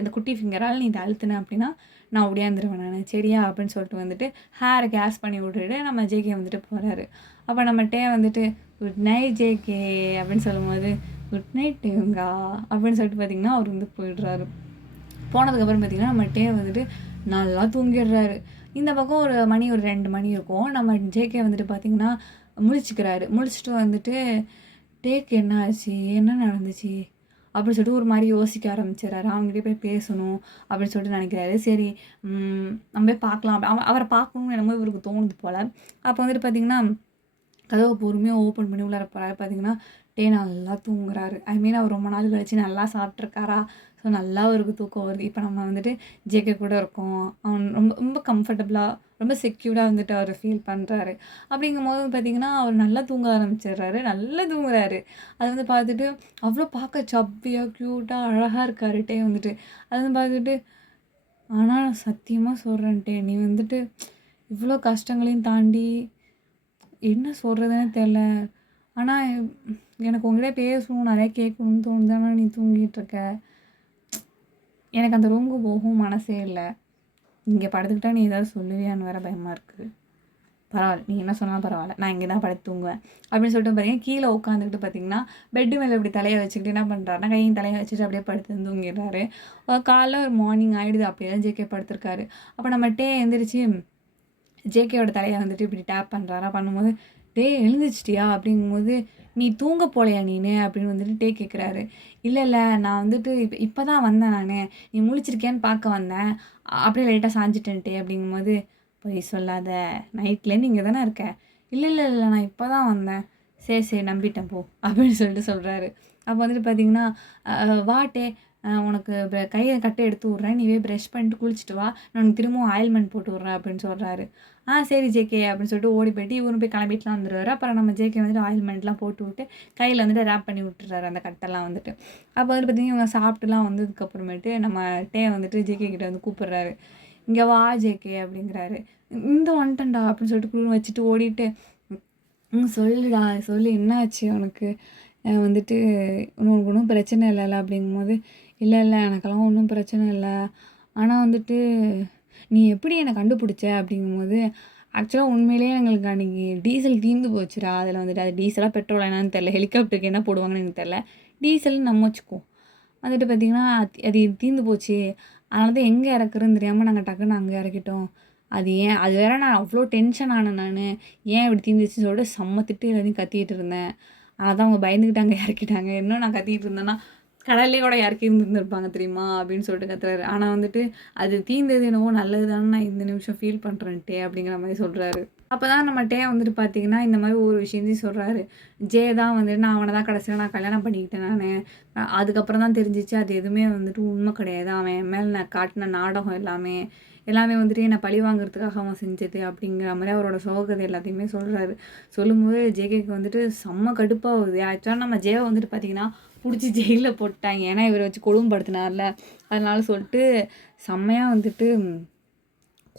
இந்த குட்டி ஃபிங்கரால் நீ இதை அழுத்தினேன் அப்படின்னா நான் ஒடியாந்துருவேன் நான், சரியா அப்படின்னு சொல்லிட்டு வந்துட்டு ஹேரை கேஸ் பண்ணி விட்டுட்டு நம்ம ஜேகே வந்துட்டு போகிறாரு. அப்போ நம்ம டே வந்துட்டு குட் நைட் ஜேகே அப்படின்னு சொல்லும்போது, குட் நைட் டேங்கா அப்படின்னு சொல்லிட்டு பார்த்திங்கன்னா அவர் வந்து போயிடுறாரு. போனதுக்கப்புறம் பார்த்திங்கன்னா நம்ம டே வந்துட்டு நல்லா தூங்கிடுறாரு. இந்த பக்கம் ஒரு 2 மணி இருக்கும். நம்ம ஜேகே வந்துட்டு பார்த்திங்கன்னா முழிச்சிட்டு வந்துட்டு, டேக்கு என்ன ஆச்சு, என்ன நடந்துச்சு அப்படின்னு சொல்லிட்டு ஒரு மாதிரி யோசிக்க ஆரம்பிச்சிடறாரு. அவங்ககிட்ட போய் பேசணும் அப்படின்னு சொல்லிட்டு நினைக்கிறாரு. சரி நம்ம போய் பார்க்கலாம், அவரை பார்க்கணும்னு என்னமோ இவருக்கு தோணுது போல். அப்போ வந்துட்டு பார்த்திங்கன்னா கதவை பொறுமையாக ஓப்பன் பண்ணி உள்ளார போகிறாரு. பார்த்திங்கன்னா டே நல்லா தூங்குறாரு. ஐ மீன் அவர் ரொம்ப நாள் கழிச்சு நல்லா சாப்பிட்ருக்காரா, ஸோ நல்லா அவருக்கு தூக்கம் வருது. இப்போ நம்ம வந்துட்டு ஜேகே கூட இருக்கோம். அவன் ரொம்ப ரொம்ப கம்ஃபர்டபுளாக ரொம்ப செக்யூர்டாக வந்துட்டு அவர் ஃபீல் பண்ணுறாரு. அப்படிங்கும்போது பார்த்தீங்கன்னா, அவர் நல்லா தூங்க ஆரம்பிச்சிடுறாரு. நல்லா தூங்குறாரு. அதை வந்து பார்த்துட்டு அவ்வளோ பார்க்க சப்பியாக க்யூட்டாக அழகாக இருக்காரு டே வந்துட்டு. அதை வந்து பார்த்துட்டு ஆனால் சத்தியமாக சொல்கிறேன் டே, நீ வந்துட்டு இவ்வளோ கஷ்டங்களையும் தாண்டி என்ன சொல்கிறதுனே தெரில. ஆனால் எனக்கு உங்ககிட்ட பேசணும், நிறைய கேட்கணும்னு தோணுது. ஆனால் நீ தூங்கிட்டு இருக்க. எனக்கு அந்த ரூமுக்கு போகவும் மனசே இல்லை. இங்கே படுத்துக்கிட்டா நீ ஏதாவது சொல்லுவியான்னு வேறு பயமாக இருக்குது. பரவாயில்ல, நீ என்ன சொன்னாலும் பரவாயில்ல, நான் இங்கே தான் படுத்து தூங்குவேன் அப்படின்னு சொல்லிட்டு பார்த்தீங்கன்னா, கீழே உட்காந்துக்கிட்டு பார்த்தீங்கன்னா பெட்டு மேலே இப்படி தலையை வச்சுக்கிட்டு என்ன பண்ணுறாருன்னா, கையும் தலையை வச்சுட்டு அப்படியே படுத்து தூங்கிடுறாரு. காலைல ஒரு மார்னிங் ஆகிடுது. அப்படியே தான் ஜேகே படுத்திருக்காரு. அப்போ நம்ம டே எழுந்திரிச்சு ஜேகேயோட தலையை வந்துட்டு இப்படி டேப் பண்ணுறாரா. பண்ணும்போது டே எழுந்திரிச்சிட்டியா அப்படிங்கும்போது, நீ தூங்க போலையா நீனு அப்படின்னு வந்துட்டு டே கேட்குறாரு. இல்லை இல்லை, நான் வந்துட்டு இப்போ தான் வந்தேன் நான், நீ முழிச்சிருக்கியான்னு பார்க்க வந்தேன், அப்படியே லைட்டாக சாஞ்சிட்டேன் டே அப்படிங்கும்போது, பொய் சொல்லாத, நைட்லேருந்து இங்கே தானே இருக்க. இல்லை இல்லை இல்லை, நான் இப்போ தான் வந்தேன். சரி சரி, நம்பிட்டேன் போ அப்படின்னு சொல்லிட்டு சொல்கிறாரு. அப்போ வந்துட்டு பார்த்தீங்கன்னா, வாட்டே உனக்கு கையை கட்டை எடுத்து விட்றேன், நீவே ப்ரஷ் பண்ணிட்டு குளிச்சுட்டு வா, நான் உனக்கு திரும்பவும் ஆயில்மெண்ட் போட்டு விட்றேன் அப்படின்னு சொல்கிறாரு. சரி ஜேகே அப்படின்னு சொல்லிட்டு ஓடி போய்ட்டு இவரும் போய் கிளம்பிட்டுலாம் வந்துடுவார். அப்புறம் நம்ம ஜேகே வந்துட்டு ஆயில்மெண்ட்லாம் போட்டு விட்டு கையில் வந்துட்டு ரேப் பண்ணி விட்டுறாரு அந்த கட்டெல்லாம் வந்துட்டு. அப்போ வந்துட்டு பார்த்திங்கன்னா, இவங்க சாப்பிட்டுலாம் வந்ததுக்கப்புறமேட்டு நம்ம டே வந்துட்டு ஜேகே கிட்டே வந்து கூப்பிட்றாரு. இங்கே வா ஜேகே அப்படிங்கிறாரு. இந்த வந்துட்டேன்டா அப்படின்னு சொல்லிட்டு குழுன்னு வச்சுட்டு ஓடிட்டு, சொல்லுடா சொல்லு, என்ன ஆச்சு அவனுக்கு வந்துட்டு, உனக்கு ஒன்றும் பிரச்சனை இல்லைல்ல அப்படிங்கும்போது, இல்லை இல்லை எனக்கெல்லாம் ஒன்றும் பிரச்சனை இல்லை, ஆனால் வந்துட்டு நீ எப்படி என்னை கண்டுபிடிச்ச அப்படிங்கும்போது, ஆக்சுவலாக உண்மையிலேயே எங்களுக்கு அன்றைக்கி டீசல் தீர்ந்து போச்சுடா. அதில் வந்துட்டு அது டீசலாக பெட்ரோல் என்னன்னு தெரில, ஹெலிகாப்டருக்கு என்ன போடுவாங்கன்னு எனக்கு தெரில, டீசல்னு நம்ம வச்சுக்கோ. வந்துட்டு பார்த்திங்கன்னா அது தீர்ந்து போச்சு, அதனால தான் எங்கே இறக்குறதுன்னு தெரியாமல் நாங்கள் டக்குன்னு அங்கே இறக்கிட்டோம். அது ஏன் அது வேறு, நான் அவ்வளோ டென்ஷன் ஆனேன் நான், ஏன் இப்படி தீர்ந்துச்சுன்னு சொல்லிட்டு செம்ம திட்டு எல்லாத்தையும் கத்திக்கிட்டு இருந்தேன். அதான் அவங்க பயந்துக்கிட்டு அங்கே இறக்கிட்டாங்க. இன்னும் நான் கத்திக்கிட்டு இருந்தேன்னா கடல்லே கூட இறக்கி இருந்துருப்பாங்க தெரியுமா அப்படின்னு சொல்லிட்டு கத்துறாரு. ஆனால் வந்துட்டு அது தீர்ந்தது என்னவோ நல்லது தானே நான் இந்த நிமிஷம் ஃபீல் பண்ணுறேன்ட்டே அப்படிங்கிற மாதிரி சொல்கிறாரு. அப்போ தான் நம்ம டே வந்துட்டு பார்த்தீங்கன்னா இந்த மாதிரி ஒரு விஷயத்தையும் சொல்கிறாரு. ஜே தான் வந்துட்டு நான் அவனை தான் கடைசியில் நான் கல்யாணம் பண்ணிக்கிட்டேன் நான், அதுக்கப்புறம் தான் தெரிஞ்சிச்சு அது எதுவுமே வந்துட்டு உண்மை கிடையாது, அவன் என் மேலே நான் காட்டின நாடகம் எல்லாமே வந்துட்டு என்னை பழி வாங்குறதுக்காக அவன் செஞ்சது அப்படிங்கிற மாதிரி அவரோட சோகத்தை எல்லாத்தையுமே சொல்கிறாரு. சொல்லும்போது ஜேகேக்கு வந்துட்டு செம்ம கடுப்பாகுது. ஆக்சுவலாக நம்ம ஜேவை வந்துட்டு பார்த்திங்கன்னா பிடிச்சி ஜெயிலில் போட்டாங்க, ஏன்னா இவரை வச்சு கொடுமைப்படுத்தினார்ல, அதனால சொல்லிட்டு செம்மையாக வந்துட்டு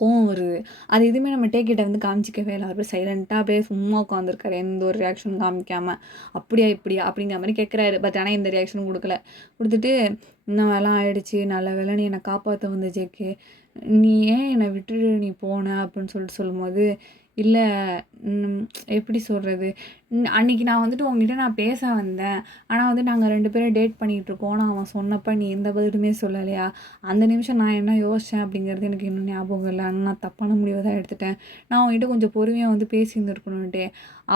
கோவம் வருது. அது எதுவுமே நம்ம டேக்கிட்ட வந்து காமிச்சிக்கவே இல்லை. அவர் சைலண்ட்டாக அப்படியே சும்மா உட்காந்துருக்காரு, எந்த ஒரு ரியாக்ஷனும் காமிக்காமல். அப்படியா இப்படியா அப்படிங்கிற மாதிரி கேட்குறாரு. பட் ஆனால் எந்த ரியாக்ஷனும் கொடுக்கல. கொடுத்துட்டு இந்த மாதிரிலாம் ஆயிடுச்சு, நல்ல வேலை நீ என்னை காப்பாற்ற வந்த ஜேக்கு, நீ ஏன் என்னை விட்டுட்டு நீ போன அப்படின்னு சொல்லிட்டு சொல்லும்போது, இல்லை எப்படி சொல்கிறது, அன்றைக்கி நான் வந்துட்டு உங்ககிட்ட நான் பேச வந்தேன், ஆனால் வந்து நாங்கள் 2 பேரும் டேட் பண்ணிகிட்ருக்கோம், நான் அவன் சொன்னப்போ நீ எந்த பதிலுமே சொல்லலையா, அந்த நிமிஷம் நான் என்ன யோசித்தேன் அப்படிங்கிறது எனக்கு இன்னும் ஞாபகம் இல்லை, ஆனால் நான் தப்பான முடிவை தான் எடுத்துட்டேன், நான் அவங்ககிட்ட கொஞ்சம் பொறுமையாக வந்து பேசியிருந்துருக்கணுன்ட்டு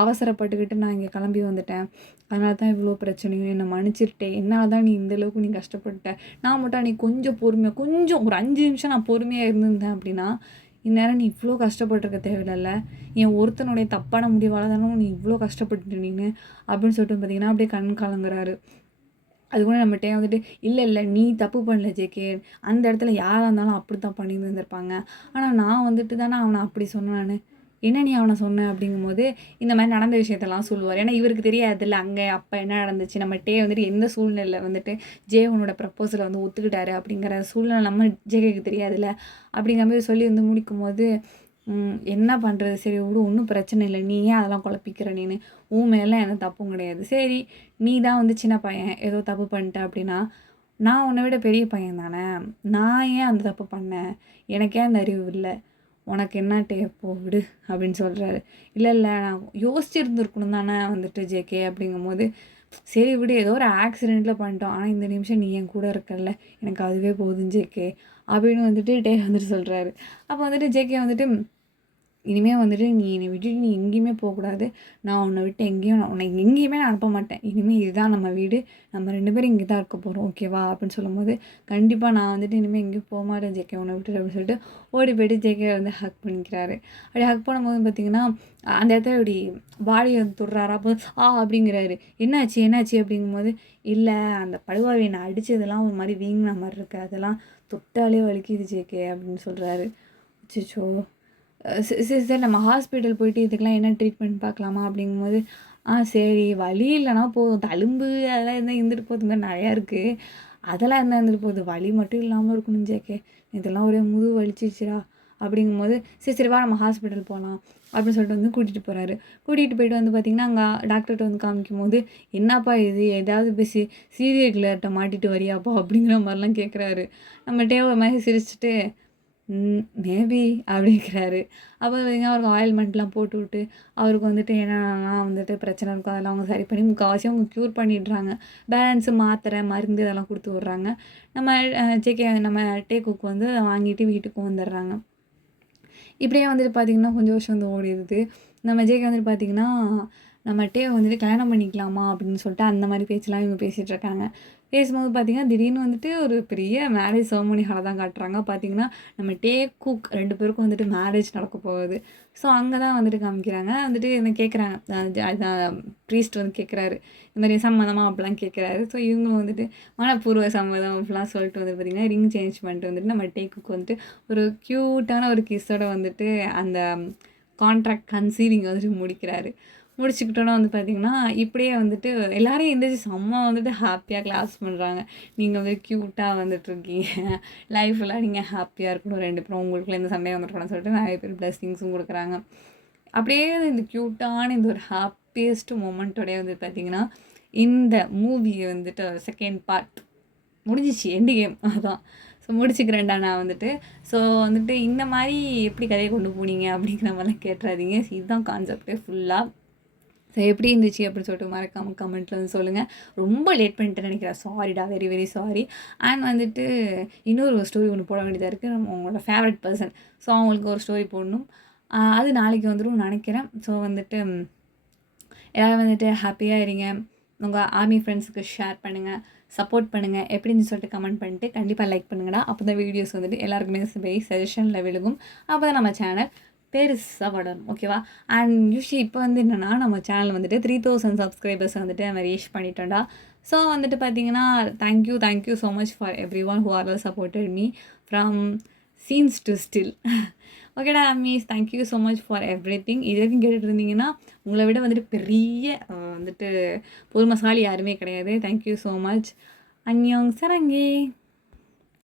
அவசரப்பட்டுக்கிட்டு நான் இங்கே கிளம்பி வந்துட்டேன், அதனால தான் இவ்வளோ பிரச்சனையும், என்னை மன்னிச்சிருட்டேன், என்னால் தான் நீ இந்தளவுக்கு நீ கஷ்டப்பட்ட, நான் மட்டும் நீ கொஞ்சம் பொறுமையாக கொஞ்சம் ஒரு 5 நிமிஷம் நான் பொறுமையாக இருந்திருந்தேன் அப்படின்னா இந்நேரம் நீ இவ்வளோ கஷ்டப்பட்டுருக்க தேவையில்ல, என் ஒருத்தனுடைய தப்பான முடிவால் தானே நீ இவ்வளோ கஷ்டப்பட்டுட்டு நீனு அப்படின்னு சொல்லிட்டு பார்த்தீங்கன்னா அப்படியே கண் கலங்குறாரு. அது கூட நம்மகிட்டே வந்துட்டு இல்லை இல்லை நீ தப்பு பண்ணல ஜேகே, அந்த இடத்துல யாராக இருந்தாலும் அப்படி தான் பண்ணியிருந்துருப்பாங்க, ஆனால் நான் வந்துட்டு தானே அவனை அப்படி சொன்னேன், என்ன நீ அவனை சொன்ன அப்படிங்கும்போது இந்த மாதிரி நடந்த விஷயத்தெல்லாம் சொல்லுவார். ஏன்னா இவருக்கு தெரியாதுல்ல அங்கே அப்போ என்ன நடந்துச்சு, நம்ம டே வந்துட்டு எந்த சூழ்நிலையில் வந்துட்டு ஜேவனோட ப்ரப்போசலை வந்து ஒத்துக்கிட்டாரு அப்படிங்கிற சூழ்நிலை நம்ம ஜேகேக்கு தெரியாதுல்ல. அப்படிங்கிற மாதிரி சொல்லி வந்து முடிக்கும் போது என்ன பண்ணுறது, சரி விடு ஒன்றும் பிரச்சனை இல்லை, நீ ஏன் அதெல்லாம் குழப்பிக்கிற, நீனு உன் மேலே எந்த தப்பும் கிடையாது, சரி நீ தான் வந்து சின்ன பையன் ஏதோ தப்பு பண்ணிட்ட அப்படின்னா நான் உன்னை விட பெரிய பையன் தானே, நான் ஏன் அந்த தப்பு பண்ணேன், எனக்கே அந்த அறிவு இல்லை, உனக்கு என்னாட்டே போ விடு அப்படின்னு சொல்கிறாரு. இல்லை இல்லை நான் யோசிச்சுருந்துருக்கணும் தானே வந்துட்டு ஜேகே அப்படிங்கும்போது, சரி விடு ஏதோ ஒரு ஆக்சிடெண்ட்டில் பண்ணிட்டோம், ஆனால் இந்த நிமிஷம் நீ என் கூட இருக்கல, எனக்கு அதுவே போதும் ஜேகே அப்படின்னு வந்துட்டு டே வந்துட்டு சொல்கிறாரு. அப்போ வந்துட்டு ஜேகே வந்துட்டு இனிமேல் வந்துட்டு நீ என்னை விட்டுட்டு நீ எங்கேயுமே போகக்கூடாது. நான் உன்னை விட்டு எங்கேயும் உன்னை எங்கேயுமே நான் அனுப்ப மாட்டேன். இனிமேல் இதுதான் நம்ம வீடு. நம்ம 2 பேரும் இங்கே தான் இருக்க போகிறோம். ஓகேவா? அப்படின்னு சொல்லும்போது, கண்டிப்பாக நான் வந்துட்டு இனிமேல் எங்கேயும் போகமாட்டேன் ஜேகே உன்னை விட்டுட்டு அப்படின்னு சொல்லிட்டு ஓடி போய்ட்டு ஜேகே வந்து ஹக் பண்ணிக்கிறாரு. அப்படி ஹக் பண்ணும்போது பார்த்தீங்கன்னா, அந்த இடத்துல இப்படி பாடியை வந்து தொடுறாரா, அப்போ அப்படிங்கிறாரு. என்னாச்சு என்னாச்சு அப்படிங்கும்போது, இல்லை அந்த படுவாவை நான் அடித்ததெல்லாம் ஒரு மாதிரி வீங்கின மாதிரி இருக்குது. அதெல்லாம் தொட்டாலே வலிக்குது ஜேகே அப்படின்னு சொல்கிறாரு. அச்சச்சோ! சரி சரி நம்ம ஹாஸ்பிட்டல் போயிட்டு இதுக்கெல்லாம் என்ன ட்ரீட்மெண்ட் பார்க்கலாமா அப்படிங்கும்போது, சரி வலி இல்லைனா போதும். தழும்பு அதெல்லாம் இருந்தால் இருந்துட்டு போகுதுங்க, நிறையா இருக்குது. அதெல்லாம் இருந்தால் இருந்துட்டு போகுது. வலி மட்டும் இல்லாமல் இருக்கணும் ஜேகே. இதெல்லாம் ஒரே முதுகு வலிச்சிச்சுடா அப்படிங்கும்போது, சரி சரி வா நம்ம ஹாஸ்பிட்டல் போகலாம் அப்படின்னு சொல்லிட்டு வந்து கூட்டிகிட்டு போகிறாரு. கூட்டிகிட்டு போயிட்டு வந்து பார்த்திங்கன்னா, அங்கே டாக்டர்கிட்ட வந்து காமிக்கும்போது, என்னப்பா இது ஏதாவது பேசி சீரியல் கிளர்கிட்ட மாட்டிட்டு வரியாப்பா அப்படிங்கிற மாதிரிலாம் கேட்குறாரு. நம்ம டேவ மாதிரி சிரிச்சுட்டு, மேபி அப்படிங்கிறாரு. அப்போ பார்த்தீங்கன்னா அவருக்கு ஆயில்மெண்ட்லாம் போட்டு விட்டு அவருக்கு வந்துட்டு என்னென்னலாம் வந்துட்டு பிரச்சனை இருக்கோ அதெல்லாம் அவங்க சரி பண்ணி முக்கால்வாசி அவங்க க்யூர் பண்ணிடுறாங்க. பேலன்ஸு மாத்திரை மருந்து இதெல்லாம் கொடுத்து விட்றாங்க. நம்ம ஜேகே நம்ம டேக்குக்கு வந்து வாங்கிட்டு வீட்டுக்கும் வந்துடுறாங்க. இப்படியே வந்துட்டு பார்த்திங்கன்னா கொஞ்சம் வருஷம் வந்து ஓடிடுது. நம்ம ஜேகே வந்துட்டு பார்த்திங்கன்னா நம்ம டேவை வந்துட்டு கல்யாணம் பண்ணிக்கலாமா அப்படின்னு சொல்லிட்டு அந்த மாதிரி பேச்செலாம் இவங்க பேசிகிட்டு இருக்காங்க. பேசும்போது பார்த்திங்கன்னா திடீர்னு வந்துட்டு ஒரு பெரிய மேரேஜ் செரமோனி ஹாலை தான் காட்டுறாங்க. பார்த்திங்கன்னா நம்ம டே, குக் 2 பேருக்கும் வந்துட்டு மேரேஜ் நடக்க போகுது. ஸோ அங்கே தான் வந்துட்டு காமிக்கிறாங்க. வந்துட்டு என்ன கேட்குறாங்க, அதான் ப்ரீஸ்ட் வந்து கேட்குறாரு, இந்த மாதிரி சம்மதமா அப்படிலாம் கேட்குறாரு. ஸோ இவங்களும் வந்துட்டு மனப்பூர்வ சம்மதம் அப்படிலாம் சொல்லிட்டு வந்து பார்த்திங்கன்னா ரிங் சேஞ்ச் பண்ணிட்டு வந்துட்டு நம்ம டேக்குக்கு வந்துட்டு ஒரு க்யூட்டான ஒரு கிஸ்ஸோட வந்துட்டு அந்த கான்ட்ராக்ட் கன்சீலிங் வந்துட்டு முடிக்கிறாரு. முடிச்சுக்கிட்டோன்னா வந்து பார்த்திங்கன்னா, இப்படியே வந்துட்டு எல்லாரையும் எந்திரிச்சு செம்ம வந்துட்டு ஹாப்பியாக கிளாஸ் பண்ணுறாங்க. நீங்கள் வந்து க்யூட்டாக வந்துட்டுருக்கீங்க. லைஃப்லாம் நீங்கள் ஹாப்பியாக இருக்கணும் 2 பேரும். உங்களுக்குள்ள எந்த சண்டையும் வந்துடக்கூடாதுன்னு சொல்லிட்டு நிறைய பேர் பிளெஸ்ஸிங்ஸும் கொடுக்குறாங்க. அப்படியே இந்த க்யூட்டான இந்த ஒரு ஹாப்பியஸ்ட் மொமெண்ட்டோடய வந்து பார்த்திங்கன்னா, இந்த மூவியை வந்துட்டு செகண்ட் பார்ட் முடிஞ்சிச்சு. எண்டு கேம் அதான். ஸோ முடிச்சுக்கிறேன்டா நான் வந்துட்டு. ஸோ வந்துட்டு இந்த மாதிரி எப்படி கதையை கொண்டு போனீங்க அப்படிங்கிற மாதிரிலாம் கேட்டுறாதீங்க. இதுதான் கான்செப்டே ஃபுல்லாக. ஸோ எப்படி இருந்துச்சு அப்படின்னு சொல்லிட்டு மறக்காமல் கமெண்ட்டில் வந்து சொல்லுங்கள். ரொம்ப லேட் பண்ணிட்டேன்னு நினைக்கிறேன். சாரிடா, வெரி வெரி சாரி. அண்ட் வந்துட்டு இன்னொரு ஸ்டோரி ஒன்று போட வேண்டியதாக இருக்குது. நம்ம உங்களோட ஃபேவரட் பர்சன், ஸோ அவங்களுக்கு ஒரு ஸ்டோரி போடணும். அது நாளைக்கு வந்துடும் நினைக்கிறேன். ஸோ வந்துட்டு எல்லோரும் வந்துட்டு ஹாப்பியாக இருங்க. உங்கள் ஆர்மி ஃப்ரெண்ட்ஸுக்கு ஷேர் பண்ணுங்கள், சப்போர்ட் பண்ணுங்கள். எப்படின்னு சொல்லிட்டு கமெண்ட் பண்ணிட்டு கண்டிப்பாக லைக் பண்ணுங்கடா. அப்போ தான் வீடியோஸ் வந்துட்டு எல்லாருக்குமே போய் சஜஷனில் விழுகும். அப்போ தான் நம்ம சேனல் பெருசாக வளரும். ஓகேவா? அண்ட் யூஸ்வலி இப்போ வந்து என்னென்னா நம்ம சேனல் வந்துட்டு 3000 சப்ஸ்கிரைபர்ஸ் வந்துட்டு நம்ம ரீச் பண்ணிட்டோம்டா. ஸோ வந்துட்டு பார்த்தீங்கன்னா thank you so much for everyone who are supported me from scenes to still. ஓகேடா மீஸ், thank you so much for everything. இது வரைக்கும் கேட்டுட்டு இருந்தீங்கன்னா உங்களை விட வந்துட்டு பெரிய வந்துட்டு பொறுமைசாலி யாருமே கிடையாது. Thank you so much. அன்யோங் சரங்கே.